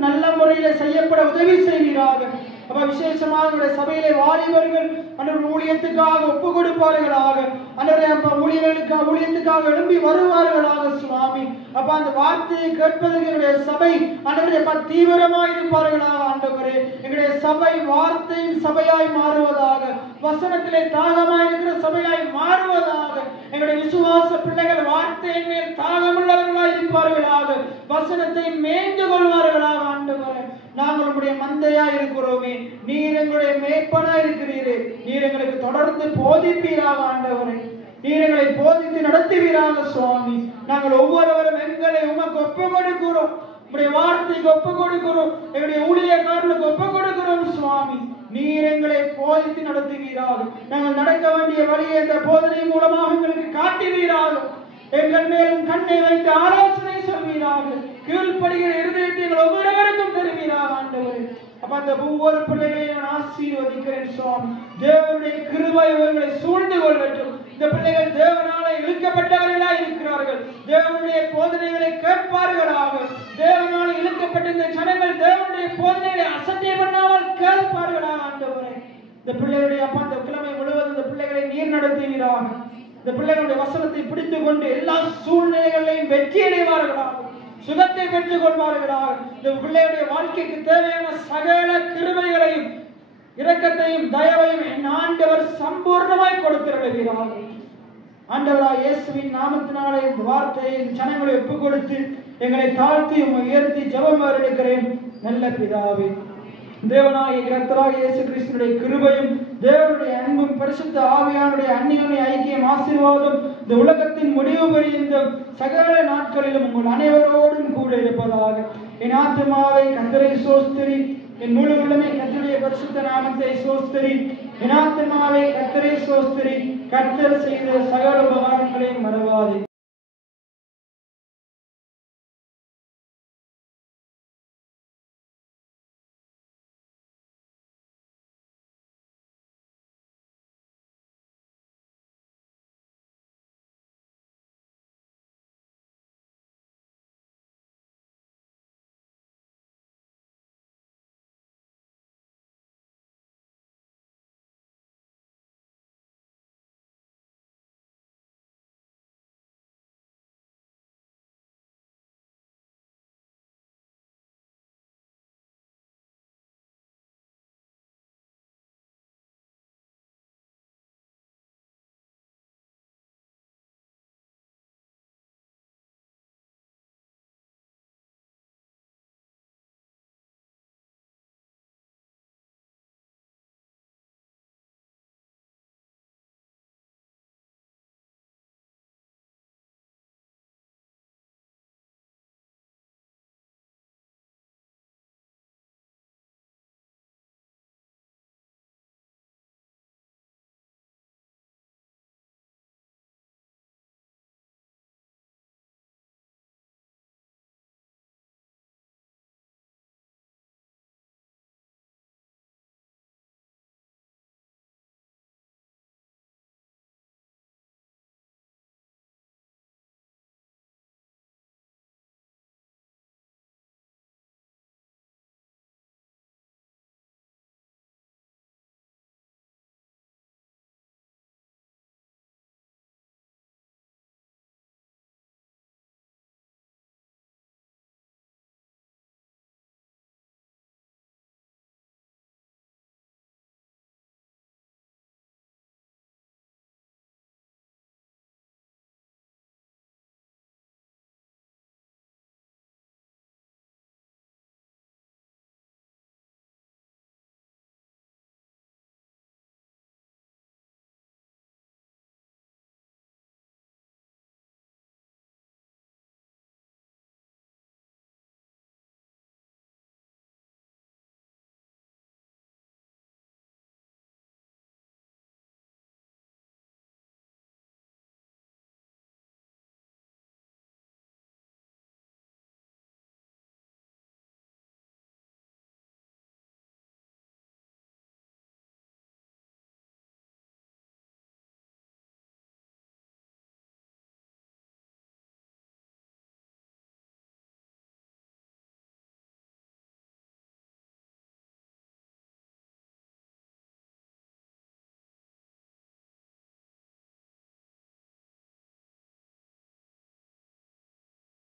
நல்ல முறையில செய்யப்பட உதவி செய்வீராக. அப்ப விசேஷமாக சபையிலே வாலிபர்கள் அன்றவர் ஊழியத்துக்காக ஒப்பு கொடுப்பார்களாக. அன்றவரை அப்ப ஊழியத்துக்காக எழும்பி வருவார்களாக சுவாமி. அப்ப அந்த வார்த்தையை கேட்பதற்கு எங்களுடைய சபை அன்றவரை தீவிரமாய் இருப்பார்களாக. ஆண்டவரே, எங்களுடைய சபை வார்த்தையின் சபையாய் மாறுவதாக, வசனத்திலே தாகமாய் இருக்கிற சபையாய் மாறுவதாக. எங்களுடைய விசுவாச பிள்ளைகள் வார்த்தையின் மேல் தாகமுள்ளவர்களாய் இருப்பார்களாக, வசனத்தை மேய்ந்து கொள்வார்களாக. ஆண்டவரே, நாங்கள் உங்களுடைய மந்தையா இருக்கிறோமே, நீர் எங்களுடைய மேய்ப்பனா இருக்கிறீரே, நீர் எங்களுக்கு தொடர்ந்து போதிப்பீராக. ஆண்டவரே, நீர் எங்களை போதித்து நடத்துவீராக சுவாமி. நாங்கள் ஒவ்வொருவரும் எங்களை உமக்கு ஒப்பு கொடுக்கிறோம். உடைய வார்த்தைக்கு ஒப்பு கொடுக்கிறோம். எங்களுடைய ஊழியக்காரனுக்கு ஒப்பு கொடுக்கிறோம் சுவாமி. நீர் எங்களை போதித்து நடத்துவீராக. நாங்கள் நடக்க வேண்டிய வழியை இந்த போதனை மூலமாக எங்களுக்கு காட்டுவீராக. எங்கள் மேலும் கண்ணை வைத்து ஆலோசனை சொல்வீராக. கீழ்ப்படுகிற இருதயத்தை எங்கள் ஒவ்வொருவருக்கும் தருவீராக ஆண்டவரே. அப்ப அந்த ஒவ்வொரு பிள்ளைகளையும் நான் ஆசீர்வதிக்கிறேன் சுவாமி. தேவனுடைய கிருபை இவர்களை சூழ்ந்து கொள்ளட்டும். இந்த பிள்ளைகள் தேவனால இழுக்கப்பட்டவர்களாய் இருக்கிறார்கள். தேவனுடைய போதனைகளை கேட்பார்களாக. தேவனால இழுக்கப்பட்ட இந்த ஜனங்கள் தேவனுடைய போதனைகளை அசட்டை பண்ணாமல் கேட்பார்களாக ஆண்டவரே. இந்த பிள்ளைகளுடைய அப்பா இந்த கிழமை முழுவதும் இந்த பிள்ளைகளை நீர் நடத்துவீராக. இந்த பிள்ளைகளுடைய வசனத்தை பிடித்துக் கொண்டு எல்லா சூழ்நிலைகளையும் வெற்றி அடைவார்களாக. சுகத்தை பெற்றுக் கொள்வார்களாக. இந்த பிள்ளையுடைய வாழ்க்கைக்கு தேவையான சகல கிருபைகளையும் இரக்கத்தையும் தயவையும் என் ஆண்டவர் சம்பூர்ணமாய் கொடுத்திருக்கிறார். ஆண்டவராய் இயேசுவின் நாமத்தினாலே இந்த வார்த்தையை ஜனங்களை ஒப்புக் கொடுத்து எங்களை தாழ்த்தி உயர்த்தி ஜெபம் எடுக்கிறேன் நல்ல பிதாவே. தேவனாகிய கர்த்தராகிய இயேசு கிறிஸ்துவினுடைய கிருபையும் தேவனுடைய அன்பும் பரிசுத்த ஆவியானுடைய அந்நியோன்ய ஐக்கியம் ஆசீர்வாதம் இந்த உலகத்தின் முடிவு பரியந்தம் சகல நாட்களிலும் உங்கள் அனைவரோடும் கூட இருப்பதாக. என் ஆத்துமாவை கர்த்தரை சோஸ்திரி, என் முழு உள்ளமே கர்த்தருடைய பரிசுத்த நாமத்தை சோஸ்திரி. என் ஆத்துமாவை கர்த்தரை சோஸ்திரி, கர்த்தர் செய்த சகல உபகாரங்களையும் மறவாதே.